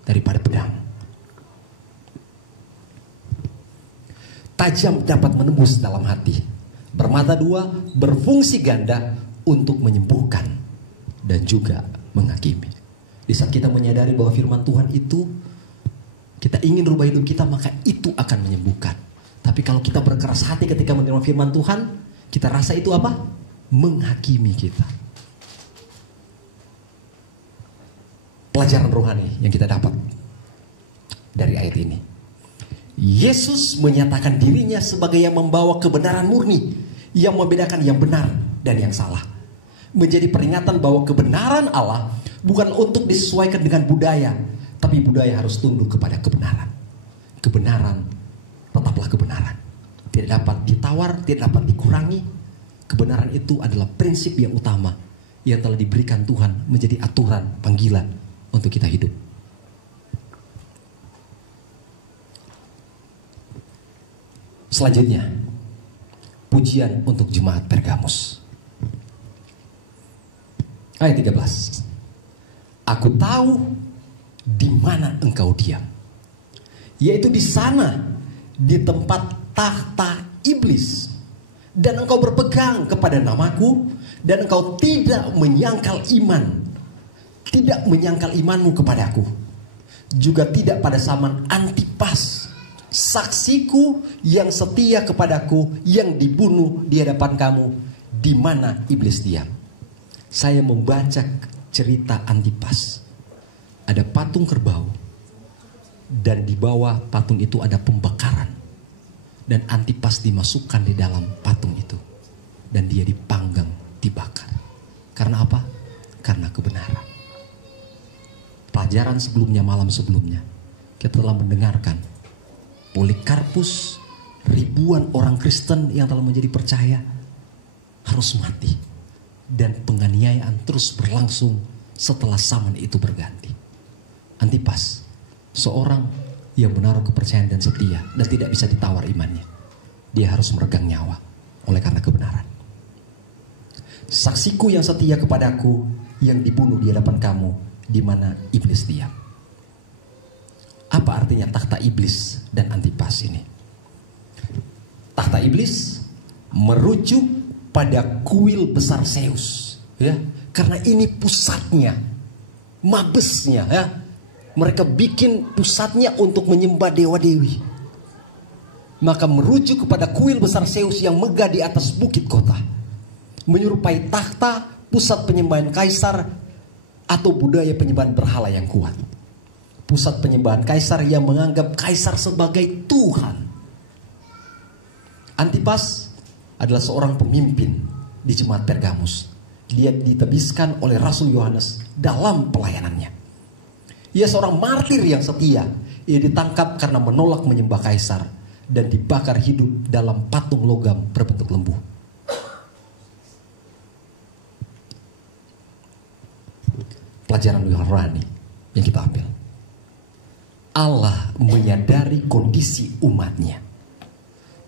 daripada pedang. Tajam dapat menembus dalam hati, bermata dua, berfungsi ganda untuk menyembuhkan dan juga menghakimi. Di saat kita menyadari bahwa firman Tuhan itu, kita ingin rubah hidup kita, maka itu akan menyembuhkan. Tapi kalau kita berkeras hati ketika menerima firman Tuhan, kita rasa itu apa? Menghakimi kita. Pelajaran rohani yang kita dapat dari ayat ini. Yesus menyatakan dirinya sebagai yang membawa kebenaran murni, yang membedakan yang benar dan yang salah. Menjadi peringatan bahwa kebenaran Allah bukan untuk disesuaikan dengan budaya, tapi budaya harus tunduk kepada kebenaran. Kebenaran tetaplah kebenaran. Tidak dapat ditawar, tidak dapat dikurangi. Kebenaran itu adalah prinsip yang utama yang telah diberikan Tuhan menjadi aturan, panggilan untuk kita hidup. Selanjutnya, pujian untuk jemaat Pergamus. Ayat 13. Aku tahu di mana engkau diam, yaitu di sana, di tempat tahta iblis, dan engkau berpegang kepada namaku, dan engkau tidak menyangkal imanmu kepadaku, juga tidak pada zaman Antipas, saksiku yang setia kepadaku, yang dibunuh di hadapan kamu, di mana iblis diam. Saya membaca cerita Antipas. Ada patung kerbau, dan di bawah patung itu ada pembakaran, dan Antipas dimasukkan di dalam patung itu, dan dia dipanggang, dibakar. Karena apa? Karena kebenaran. Pelajaran sebelumnya, malam sebelumnya, kita telah mendengarkan Polikarpus, ribuan orang Kristen yang telah menjadi percaya harus mati, dan penganiayaan terus berlangsung setelah zaman itu berganti. Antipas, seorang yang menaruh kepercayaan dan setia dan tidak bisa ditawar imannya. Dia harus meregang nyawa oleh karena kebenaran. Saksiku yang setia kepadaku, yang dibunuh di hadapan kamu, di mana iblis diam. Apa artinya takhta iblis dan Antipas ini? Takhta iblis merujuk pada kuil besar Zeus, ya, karena ini pusatnya, mabesnya, ya. Mereka bikin pusatnya untuk menyembah dewa-dewi. Maka merujuk kepada kuil besar Zeus yang megah di atas bukit kota, menyerupai takhta pusat penyembahan kaisar atau budaya penyembahan berhala yang kuat. Pusat penyembahan kaisar yang menganggap kaisar sebagai Tuhan. Antipas adalah seorang pemimpin di jemaat Pergamus. Dia ditebiskan oleh Rasul Yohanes dalam pelayanannya. Ia seorang martir yang setia. Ia ditangkap karena menolak menyembah kaisar dan dibakar hidup dalam patung logam berbentuk lembu. Pelajaran rohani yang kita ambil. Allah menyadari kondisi umatnya,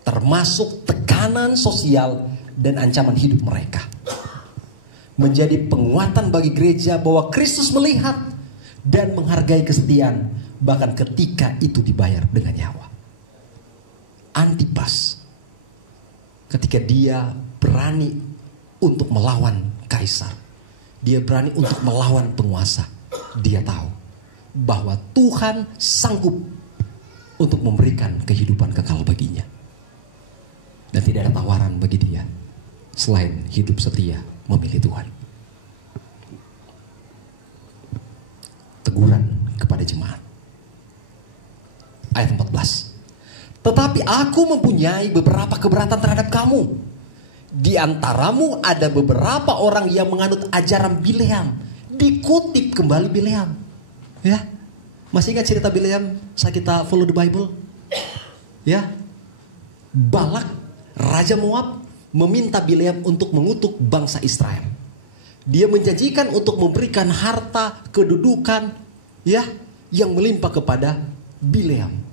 termasuk tekanan sosial dan ancaman hidup mereka. Menjadi penguatan bagi gereja bahwa Kristus melihat dan menghargai kesetiaan, bahkan ketika itu dibayar dengan nyawa. Antipas, ketika dia berani untuk melawan kaisar, dia berani untuk melawan penguasa, dia tahu bahwa Tuhan sanggup untuk memberikan kehidupan kekal baginya. Dan tidak ada tawaran bagi dia selain hidup setia memilih Tuhan. Teguran kepada jemaat. Ayat 14. Tetapi aku mempunyai beberapa keberatan terhadap kamu. Di antaramu ada beberapa orang yang menganut ajaran Bileam. Dikutip kembali Bileam. Ya, masih ingat cerita Bileam saat kita follow the Bible? Ya, Balak, Raja Moab, meminta Bileam untuk mengutuk bangsa Israel. Dia menjanjikan untuk memberikan harta, kedudukan, ya, yang melimpah kepada Bileam.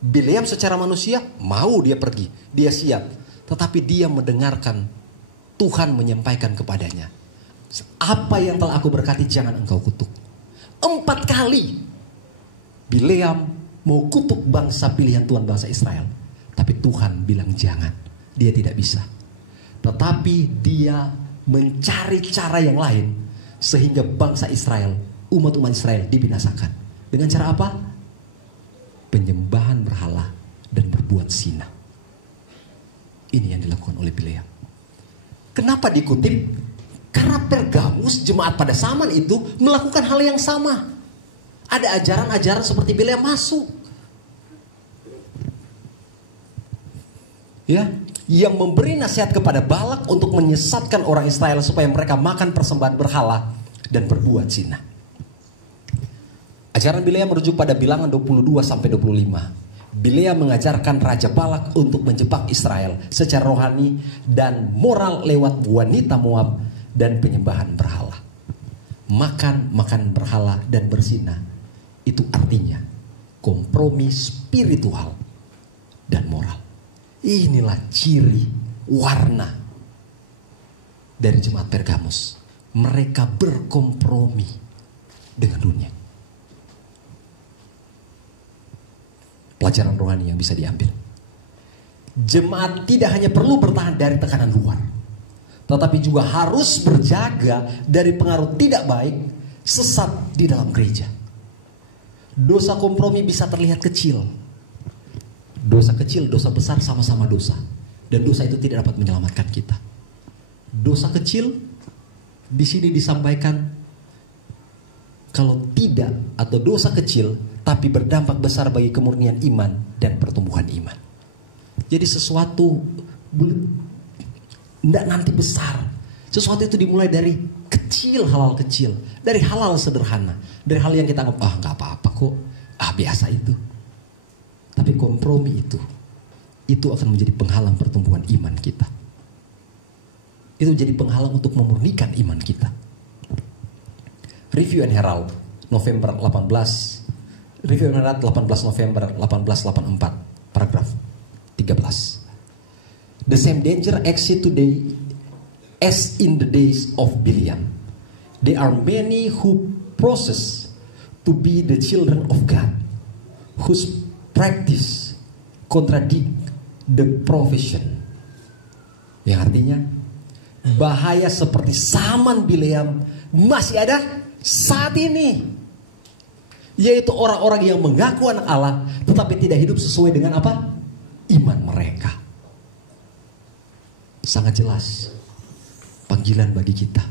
Bileam secara manusia mau dia pergi, dia siap. Tetapi dia mendengarkan Tuhan menyampaikan kepadanya, apa yang telah aku berkati jangan engkau kutuk. 4 kali Bileam mau kutuk bangsa pilihan Tuhan, bangsa Israel. Tapi Tuhan bilang jangan, dia tidak bisa. Tetapi dia mencari cara yang lain sehingga bangsa Israel, umat-umat Israel dibinasakan. Dengan cara apa? Penyembahan berhala dan berbuat zina. Ini yang dilakukan oleh Bileam. Kenapa dikutip? Karena Pergamus, jemaat pada zaman itu melakukan hal yang sama. Ada ajaran-ajaran seperti Bileam masuk. Ya, yang memberi nasihat kepada Balak untuk menyesatkan orang Israel supaya mereka makan persembahan berhala dan berbuat zina. Ajaran Bileam merujuk pada Bilangan 22-25. Bileam mengajarkan Raja Balak untuk menjebak Israel secara rohani dan moral lewat wanita Moab dan penyembahan berhala. Makan berhala dan berzina, itu artinya kompromi spiritual dan moral. Inilah ciri warna dari jemaat Pergamus. Mereka berkompromi dengan dunia. Pelajaran rohani yang bisa diambil. Jemaat tidak hanya perlu bertahan dari tekanan luar, tetapi juga harus berjaga dari pengaruh tidak baik sesat di dalam gereja. Dosa kompromi bisa terlihat kecil. Dosa kecil, dosa besar sama-sama dosa. Dan dosa itu tidak dapat menyelamatkan kita. Dosa kecil di sini disampaikan kalau tidak, atau dosa kecil tapi berdampak besar bagi kemurnian iman dan pertumbuhan iman. Jadi sesuatu tidak nanti besar. Sesuatu itu dimulai dari kecil, hal-hal kecil, dari hal-hal sederhana, dari hal yang kita anggap nggak apa-apa kok, biasa itu. Tapi kompromi itu akan menjadi penghalang pertumbuhan iman kita. Itu jadi penghalang untuk memurnikan iman kita. Review and Herald November 18 November 1884, paragraf 13. The same danger exists today as in the days of Bileam. There are many who profess to be the children of God, whose practice contradict the profession. Yang artinya bahaya seperti zaman Bileam masih ada saat ini. Yaitu orang-orang yang mengaku anak Allah tetapi tidak hidup sesuai dengan apa? Iman mereka. Sangat jelas panggilan bagi kita.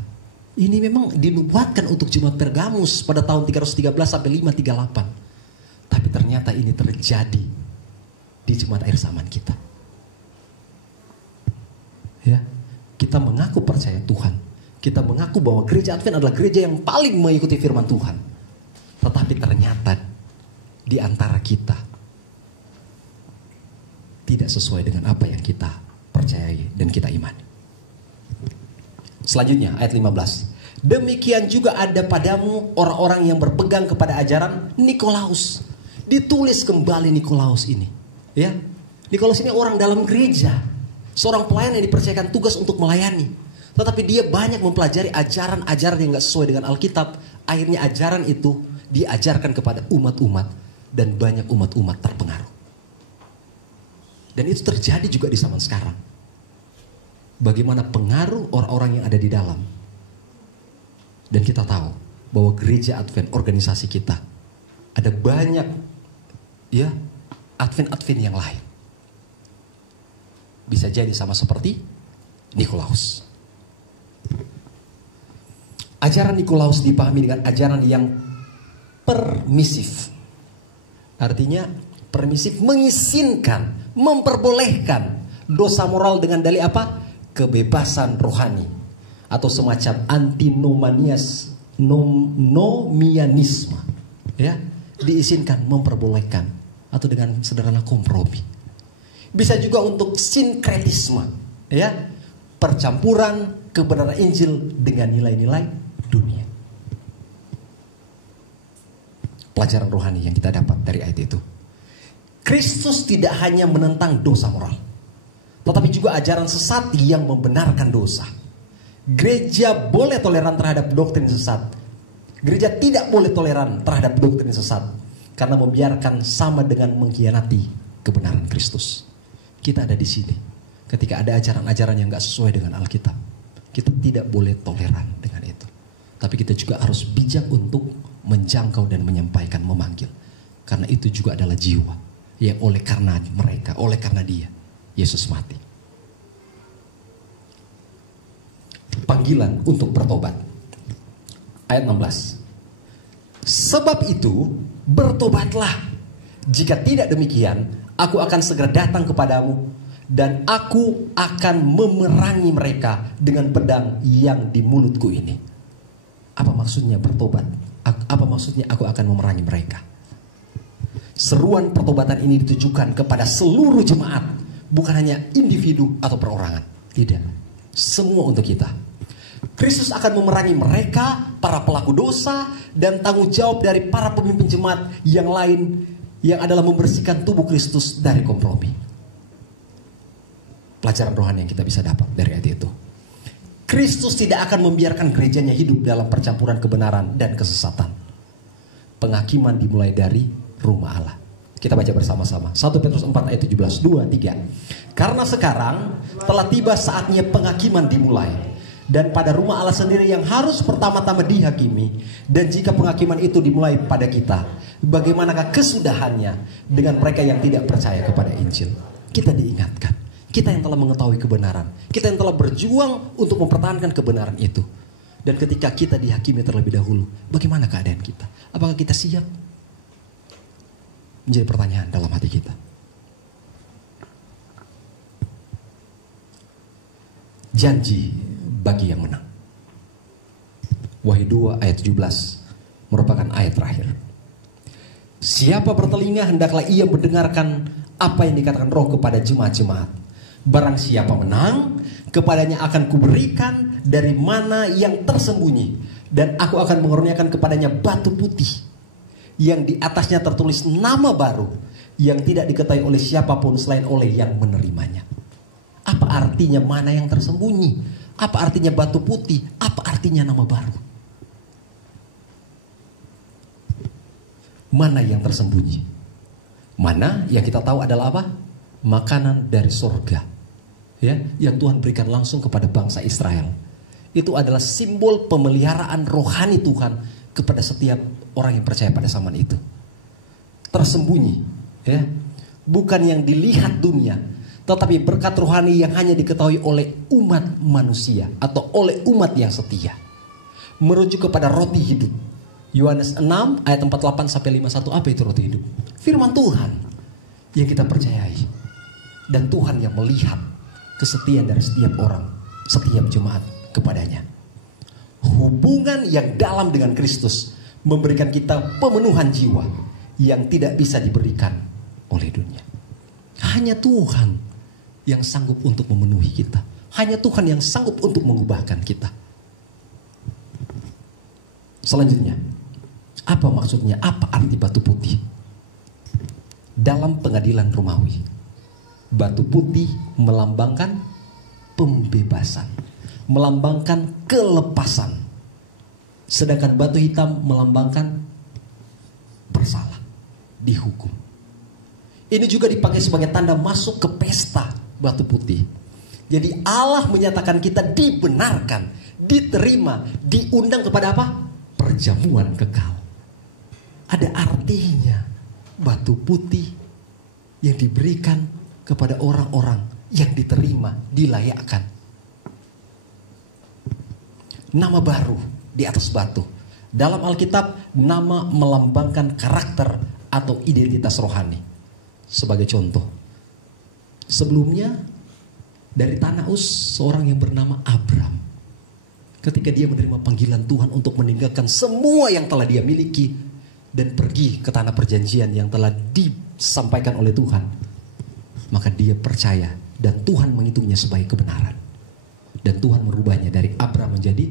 Ini memang dinubuatkan untuk jemaat Pergamus pada tahun 313 sampai 538. Tapi ternyata ini terjadi di jemaat akhir zaman kita. Ya, kita mengaku percaya Tuhan. Kita mengaku bahwa gereja Advent adalah gereja yang paling mengikuti firman Tuhan. Tetapi ternyata di antara kita tidak sesuai dengan apa yang kita percayai dan kita imani. Selanjutnya ayat 15. Demikian juga ada padamu orang-orang yang berpegang kepada ajaran Nikolaus. Ditulis kembali Nikolaus ini. Ya, Nikolaus ini orang dalam gereja, seorang pelayan yang dipercayakan tugas untuk melayani. Tetapi dia banyak mempelajari ajaran-ajaran yang gak sesuai dengan Alkitab. Akhirnya ajaran itu diajarkan kepada umat-umat dan banyak umat-umat terpengaruh. Dan itu terjadi juga di zaman sekarang. Bagaimana pengaruh orang-orang yang ada di dalam. Dan kita tahu bahwa gereja Advent, organisasi kita, ada banyak ya Advent-Advent yang lain. Bisa jadi sama seperti Nikolaus. Ajaran Nikolaus dipahami dengan ajaran yang permisif. Artinya permisif mengizinkan, memperbolehkan dosa moral dengan dalih apa? Kebebasan rohani. Atau semacam antinomianisme. Ya, diizinkan, memperbolehkan. Atau dengan sederhana kompromi. Bisa juga untuk sinkretisme. Ya, percampuran kebenaran Injil dengan nilai-nilai dunia. Pelajaran rohani yang kita dapat dari ayat itu. Kristus tidak hanya menentang dosa moral, tetapi juga ajaran sesat yang membenarkan dosa. Gereja boleh toleran terhadap doktrin sesat. Gereja tidak boleh toleran terhadap doktrin sesat, karena membiarkan sama dengan mengkhianati kebenaran Kristus. Kita ada di sini ketika ada ajaran-ajaran yang gak sesuai dengan Alkitab. Kita tidak boleh toleran dengan itu. Tapi kita juga harus bijak untuk menjangkau dan menyampaikan, memanggil. Karena itu juga adalah jiwa yang oleh karena mereka, oleh karena dia, Yesus mati. Panggilan untuk bertobat. Ayat 16. Sebab itu bertobatlah. Jika tidak demikian, aku akan segera datang kepadamu, dan aku akan memerangi mereka dengan pedang yang di mulutku ini. Apa maksudnya bertobat? Apa maksudnya aku akan memerangi mereka? Seruan pertobatan ini ditujukan kepada seluruh jemaat, bukan hanya individu atau perorangan. Tidak, semua untuk kita. Kristus akan memerangi mereka, para pelaku dosa, dan tanggung jawab dari para pemimpin jemaat yang lain, yang adalah membersihkan tubuh Kristus dari kompromi. Pelajaran rohani yang kita bisa dapat dari ayat itu. Kristus tidak akan membiarkan gerejanya hidup dalam percampuran kebenaran dan kesesatan. Penghakiman dimulai dari rumah Allah. Kita baca bersama-sama. 1 Petrus 4 ayat 17, 2, 3. Karena sekarang telah tiba saatnya penghakiman dimulai. Dan pada rumah Allah sendiri yang harus pertama-tama dihakimi. Dan jika penghakiman itu dimulai pada kita, bagaimanakah kesudahannya dengan mereka yang tidak percaya kepada Injil? Kita diingatkan. Kita yang telah mengetahui kebenaran, kita yang telah berjuang untuk mempertahankan kebenaran itu. Dan ketika kita dihakimi terlebih dahulu, bagaimana keadaan kita? Apakah kita siap? Menjadi pertanyaan dalam hati kita. Janji bagi yang menang. Wahyu 2 ayat 17 merupakan ayat terakhir. Siapa bertelinga hendaklah ia mendengarkan apa yang dikatakan Roh kepada jemaat-jemaat. Barang siapa menang, kepadanya akan kuberikan dari mana yang tersembunyi, dan aku akan mengaruniakan kepadanya batu putih yang di atasnya tertulis nama baru yang tidak diketahui oleh siapapun selain oleh yang menerimanya. Apa artinya mana yang tersembunyi? Apa artinya batu putih? Apa artinya nama baru? Mana yang tersembunyi? Mana yang kita tahu adalah apa? Makanan dari sorga, ya, yang Tuhan berikan langsung kepada bangsa Israel. Itu adalah simbol pemeliharaan rohani Tuhan kepada setiap orang yang percaya pada zaman itu. Tersembunyi, ya, bukan yang dilihat dunia, tetapi berkat rohani yang hanya diketahui oleh umat manusia atau oleh umat yang setia. Merujuk kepada roti hidup. Yohanes 6 ayat 48 sampai 51. Apa itu roti hidup? Firman Tuhan yang kita percayai. Dan Tuhan yang melihat kesetiaan dari setiap orang, setiap jemaat kepadanya. Hubungan yang dalam dengan Kristus memberikan kita pemenuhan jiwa yang tidak bisa diberikan oleh dunia. Hanya Tuhan yang sanggup untuk memenuhi kita. Hanya Tuhan yang sanggup untuk mengubahkan kita. Selanjutnya, apa maksudnya? Apa arti batu putih? Dalam pengadilan Romawi, batu putih melambangkan pembebasan, melambangkan kelepasan. Sedangkan batu hitam melambangkan bersalah, dihukum. Ini juga dipakai sebagai tanda masuk ke pesta batu putih. Jadi Allah menyatakan kita dibenarkan, diterima, diundang kepada apa? Perjamuan kekal. Ada artinya batu putih yang diberikan kepada orang-orang yang diterima, dilayakkan. Nama baru di atas batu. Dalam Alkitab, nama melambangkan karakter atau identitas rohani. Sebagai contoh, sebelumnya dari tanah Uz, seorang yang bernama Abram, ketika dia menerima panggilan Tuhan untuk meninggalkan semua yang telah dia miliki dan pergi ke tanah perjanjian yang telah disampaikan oleh Tuhan, maka dia percaya dan Tuhan menghitungnya sebagai kebenaran. Dan Dan Tuhan merubahnya dari Abraham menjadi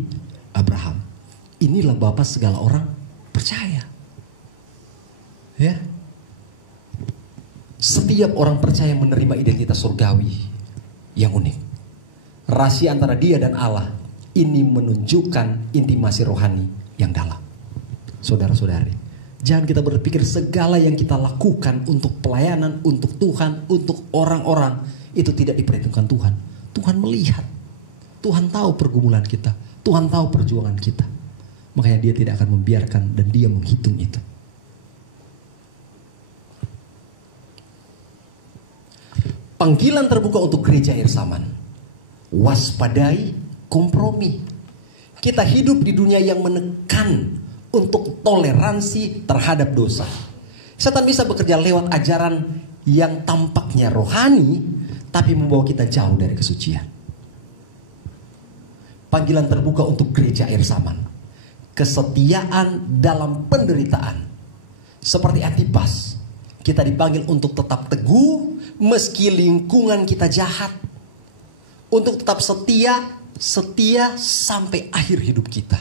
Abraham. Inilah Bapa segala orang percaya. Ya. Setiap orang percaya menerima identitas surgawi yang unik. Rahasia antara dia dan Allah ini menunjukkan intimasi rohani yang dalam. Saudara-saudari, jangan kita berpikir segala yang kita lakukan untuk pelayanan, untuk Tuhan, untuk orang-orang itu tidak diperhitungkan Tuhan. Tuhan melihat, Tuhan tahu pergumulan kita, Tuhan tahu perjuangan kita. Makanya dia tidak akan membiarkan dan dia menghitung itu. Panggilan terbuka untuk gereja akhir zaman. Waspadai kompromi. Kita hidup di dunia yang menekan untuk toleransi terhadap dosa. Setan bisa bekerja lewat ajaran yang tampaknya rohani, tapi membawa kita jauh dari kesucian. Panggilan terbuka untuk gereja akhir zaman. Kesetiaan dalam penderitaan. Seperti Antipas, kita dipanggil untuk tetap teguh meski lingkungan kita jahat. Untuk tetap setia sampai akhir hidup kita.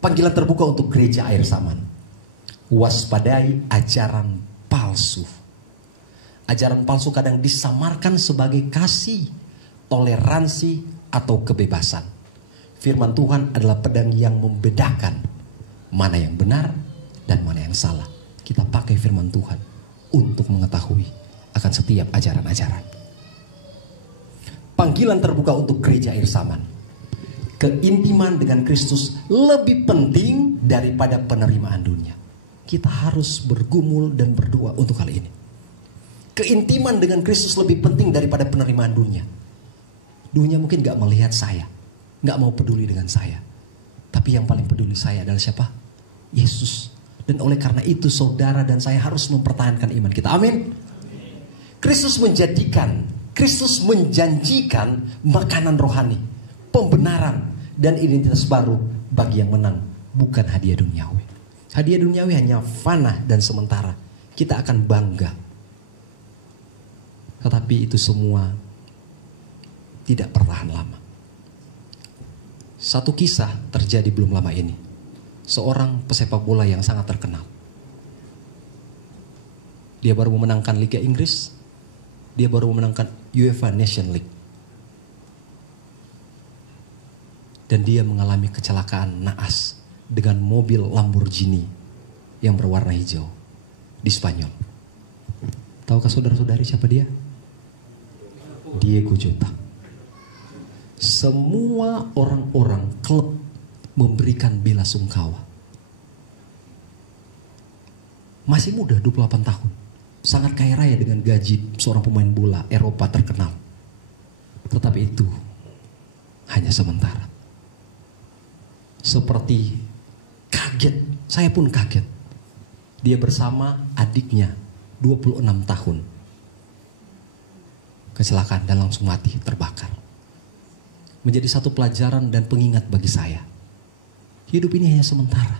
Panggilan terbuka untuk gereja akhir zaman. Waspadai ajaran palsu. Ajaran palsu kadang disamarkan sebagai kasih, toleransi, atau kebebasan. Firman Tuhan adalah pedang yang membedakan mana yang benar dan mana yang salah. Kita pakai firman Tuhan untuk mengetahui akan setiap ajaran-ajaran. Panggilan terbuka untuk gereja akhir zaman. Keintiman dengan Kristus lebih penting daripada penerimaan dunia. Kita harus bergumul dan berdoa untuk hal ini. Keintiman dengan Kristus lebih penting daripada penerimaan dunia. Dunia mungkin gak melihat saya, gak mau peduli dengan saya. Tapi yang paling peduli saya adalah siapa? Yesus. Dan oleh karena itu saudara dan saya harus mempertahankan iman kita. Amin. Kristus menjanjikan makanan rohani, pembenaran dan identitas baru bagi yang menang, bukan hadiah duniawi. Hadiah duniawi hanya fana dan sementara. Kita akan bangga. Tetapi itu semua tidak bertahan lama. Satu kisah terjadi belum lama ini. Seorang pesepak bola yang sangat terkenal. Dia baru memenangkan Liga Inggris. Dia baru memenangkan UEFA Nation League. Dan dia mengalami kecelakaan naas dengan mobil Lamborghini yang berwarna hijau di Spanyol. Tahukah saudara-saudari siapa dia? Diego Jota. Semua orang-orang klub memberikan bela sungkawa. Masih muda, 28 tahun. Sangat kaya raya dengan gaji seorang pemain bola Eropa terkenal. Tetapi itu hanya sementara. Seperti kaget, saya pun kaget. Dia bersama adiknya 26 tahun. Kecelakaan dan langsung mati, terbakar. Menjadi satu pelajaran dan pengingat bagi saya. Hidup ini hanya sementara.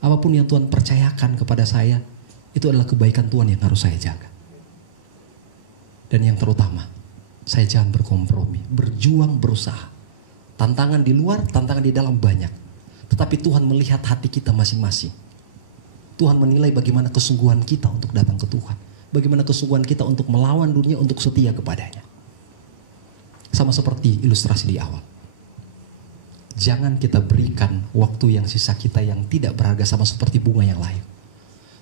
Apapun yang Tuhan percayakan kepada saya, itu adalah kebaikan Tuhan yang harus saya jaga. Dan yang terutama, saya jangan berkompromi, berjuang, berusaha. Tantangan di luar, tantangan di dalam banyak. Tetapi Tuhan melihat hati kita masing-masing. Tuhan menilai bagaimana kesungguhan kita untuk datang ke Tuhan. Bagaimana kesungguhan kita untuk melawan dunia, untuk setia kepadanya. Sama seperti ilustrasi di awal. Jangan kita berikan waktu yang sisa kita yang tidak berharga sama seperti bunga yang layu.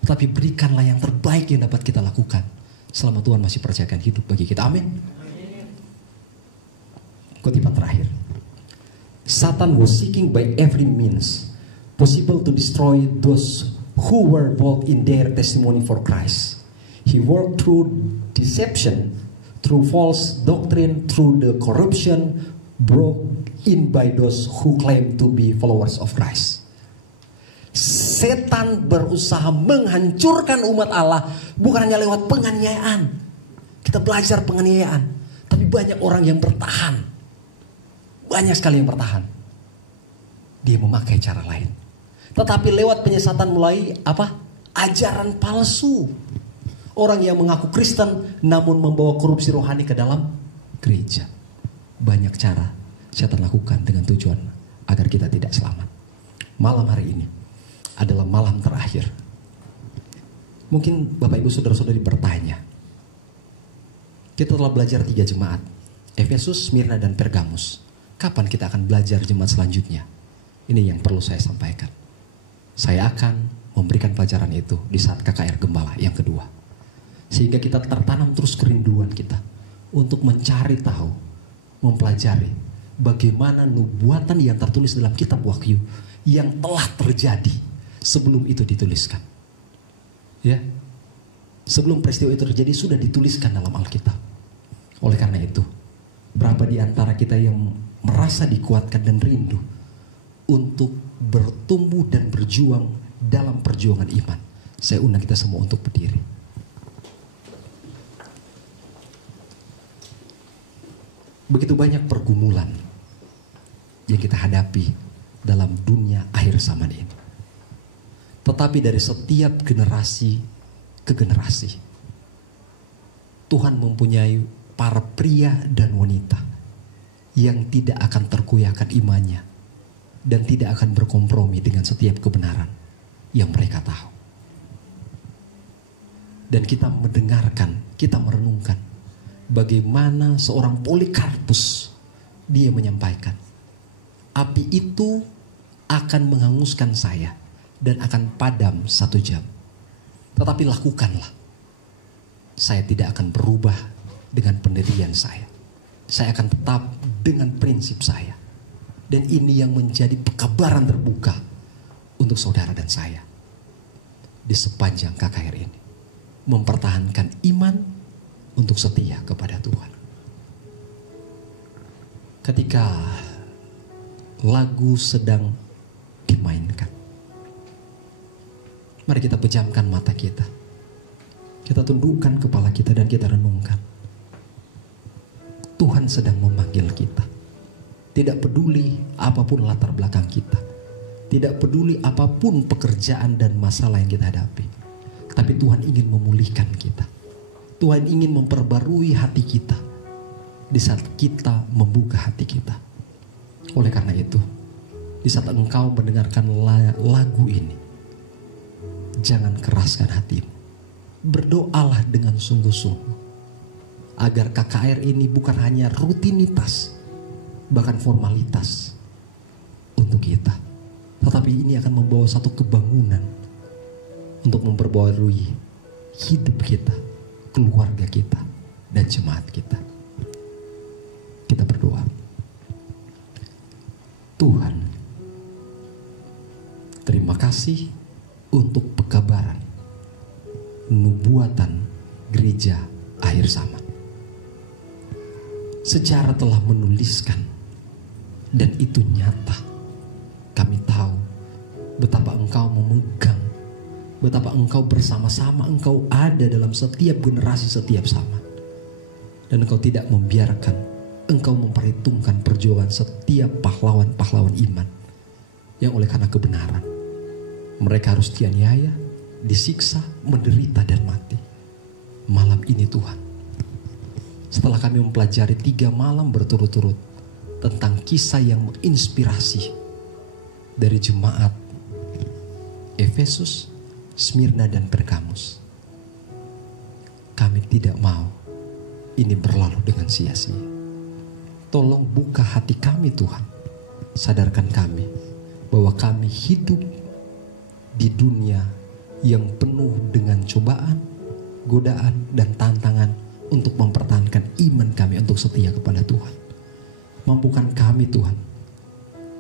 Tapi berikanlah yang terbaik yang dapat kita lakukan selama Tuhan masih percayakan hidup bagi kita. Amin. Kutipan terakhir. Satan was seeking by every means possible to destroy those who were bold in their testimony for Christ. He worked through deception, through false doctrine, through the corruption brought in by those who claim to be followers of Christ. Setan berusaha menghancurkan umat Allah bukan hanya lewat penganiayaan. Kita belajar penganiayaan, tapi banyak orang yang bertahan. Banyak sekali yang bertahan. Dia memakai cara lain. Tetapi lewat penyesatan mulai apa? Ajaran palsu. Orang yang mengaku Kristen namun membawa korupsi rohani ke dalam gereja. Banyak cara setan lakukan dengan tujuan agar kita tidak selamat. Malam hari ini adalah malam terakhir. Mungkin Bapak Ibu Saudara-saudari bertanya, kita telah belajar 3 jemaat, Efesus, Smyrna, dan Pergamus. Kapan kita akan belajar jemaat selanjutnya? Ini yang perlu saya sampaikan. Saya akan memberikan pelajaran itu di saat KKR Gembala yang kedua. Sehingga kita tertanam terus kerinduan kita untuk mencari tahu, mempelajari bagaimana nubuatan yang tertulis dalam kitab Wahyu yang telah terjadi sebelum itu dituliskan. Ya, sebelum peristiwa itu terjadi sudah dituliskan dalam Alkitab. Oleh karena itu, berapa di antara kita yang merasa dikuatkan dan rindu untuk bertumbuh dan berjuang dalam perjuangan iman? Saya undang kita semua untuk berdiri. Begitu banyak pergumulan yang kita hadapi dalam dunia akhir zaman ini. Tetapi dari setiap generasi ke generasi, Tuhan mempunyai para pria dan wanita yang tidak akan terkoyakkan imannya dan tidak akan berkompromi dengan setiap kebenaran yang mereka tahu. Dan kita mendengarkan, kita merenungkan bagaimana seorang Polikarpus dia menyampaikan, api itu akan menghanguskan saya dan akan padam 1 jam. Tetapi lakukanlah. Saya tidak akan berubah dengan pendirian saya. Saya akan tetap dengan prinsip saya. Dan ini yang menjadi pekabaran terbuka untuk saudara dan saya di sepanjang KKR ini. Mempertahankan iman untuk setia kepada Tuhan. Ketika lagu sedang dimainkan, mari kita pejamkan mata kita. Kita tundukkan kepala kita dan kita renungkan. Tuhan sedang memanggil kita. Tidak peduli apapun latar belakang kita. Tidak peduli apapun pekerjaan dan masalah yang kita hadapi. Tapi Tuhan ingin memulihkan kita. Tuhan ingin memperbarui hati kita di saat kita membuka hati kita. Oleh karena itu, di saat engkau mendengarkan lagu ini, jangan keraskan hatimu. Berdoalah dengan sungguh-sungguh agar KKR ini bukan hanya rutinitas, bahkan formalitas untuk kita, tetapi ini akan membawa satu kebangunan untuk memperbarui hidup kita, keluarga kita, dan jemaat kita. Kita berdoa. Tuhan, terima kasih untuk pekabaran nubuatan gereja akhir zaman. Sejarah telah menuliskan dan itu nyata. Kami tahu betapa engkau memegang, betapa engkau bersama-sama, engkau ada dalam setiap generasi, setiap zaman. Dan engkau tidak membiarkan, engkau memperhitungkan perjuangan setiap pahlawan-pahlawan iman yang oleh karena kebenaran mereka harus dianiaya, disiksa, menderita dan mati. Malam ini Tuhan, setelah kami mempelajari 3 malam berturut-turut tentang kisah yang menginspirasi dari jemaat Efesus, Smyrna dan Pergamus, kami tidak mau ini berlalu dengan sia-sia. Tolong buka hati kami Tuhan. Sadarkan kami bahwa kami hidup di dunia yang penuh dengan cobaan, godaan dan tantangan untuk mempertahankan iman kami untuk setia kepada Tuhan. Mampukan kami Tuhan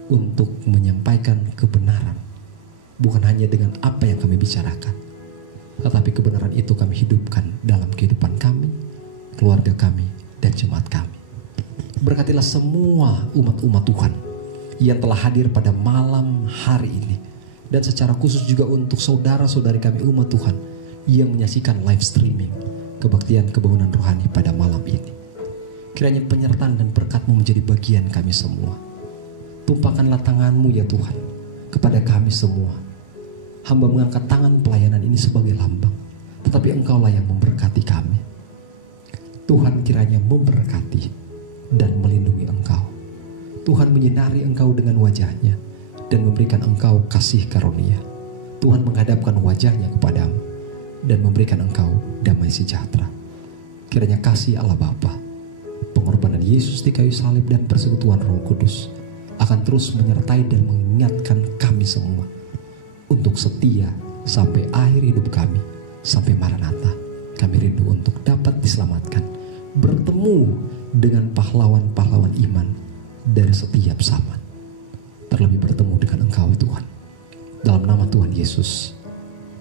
untuk menyampaikan kebenaran, bukan hanya dengan apa yang kami bicarakan, tetapi kebenaran itu kami hidupkan dalam kehidupan kami, keluarga kami, dan jemaat kami. Berkatilah semua umat-umat Tuhan yang telah hadir pada malam hari ini, dan secara khusus juga untuk saudara-saudari kami umat Tuhan yang menyaksikan live streaming kebaktian kebangunan rohani pada malam ini. Kiranya penyertaan dan berkat-Mu menjadi bagian kami semua. Tumpahkanlah tangan-Mu ya Tuhan kepada kami semua. Hamba mengangkat tangan pelayanan ini sebagai lambang, tetapi Engkaulah yang memberkati kami. Tuhan kiranya memberkati dan melindungi Engkau. Tuhan menyinari engkau dengan wajahnya dan memberikan engkau kasih karunia. Tuhan menghadapkan wajahnya kepadamu dan memberikan engkau damai sejahtera. Kiranya kasih Allah Bapa, pengorbanan Yesus di kayu salib dan persekutuan Roh Kudus akan terus menyertai dan mengingatkan kami semua untuk setia sampai akhir hidup kami, sampai Maranatha. Kami rindu untuk dapat diselamatkan, bertemu dengan pahlawan-pahlawan iman dari setiap zaman, terlebih bertemu dengan Engkau Tuhan. Dalam nama Tuhan Yesus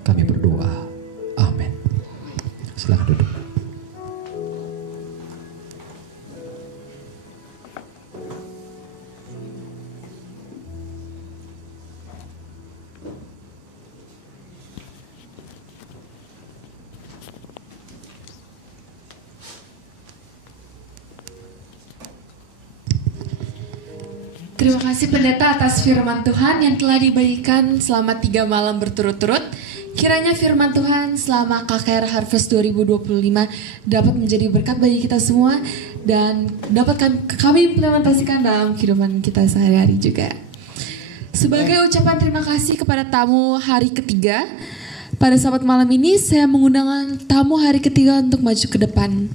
kami berdoa, amin. Silakan duduk. Terima kasih pendeta atas firman Tuhan yang telah dibagikan selama 3 malam berturut-turut. Kiranya firman Tuhan selama KKR Harvest 2025 dapat menjadi berkat bagi kita semua dan dapat kami implementasikan dalam kehidupan kita sehari-hari juga. Sebagai ucapan terima kasih kepada tamu hari ketiga, pada sahabat malam ini saya mengundang tamu hari ketiga untuk maju ke depan.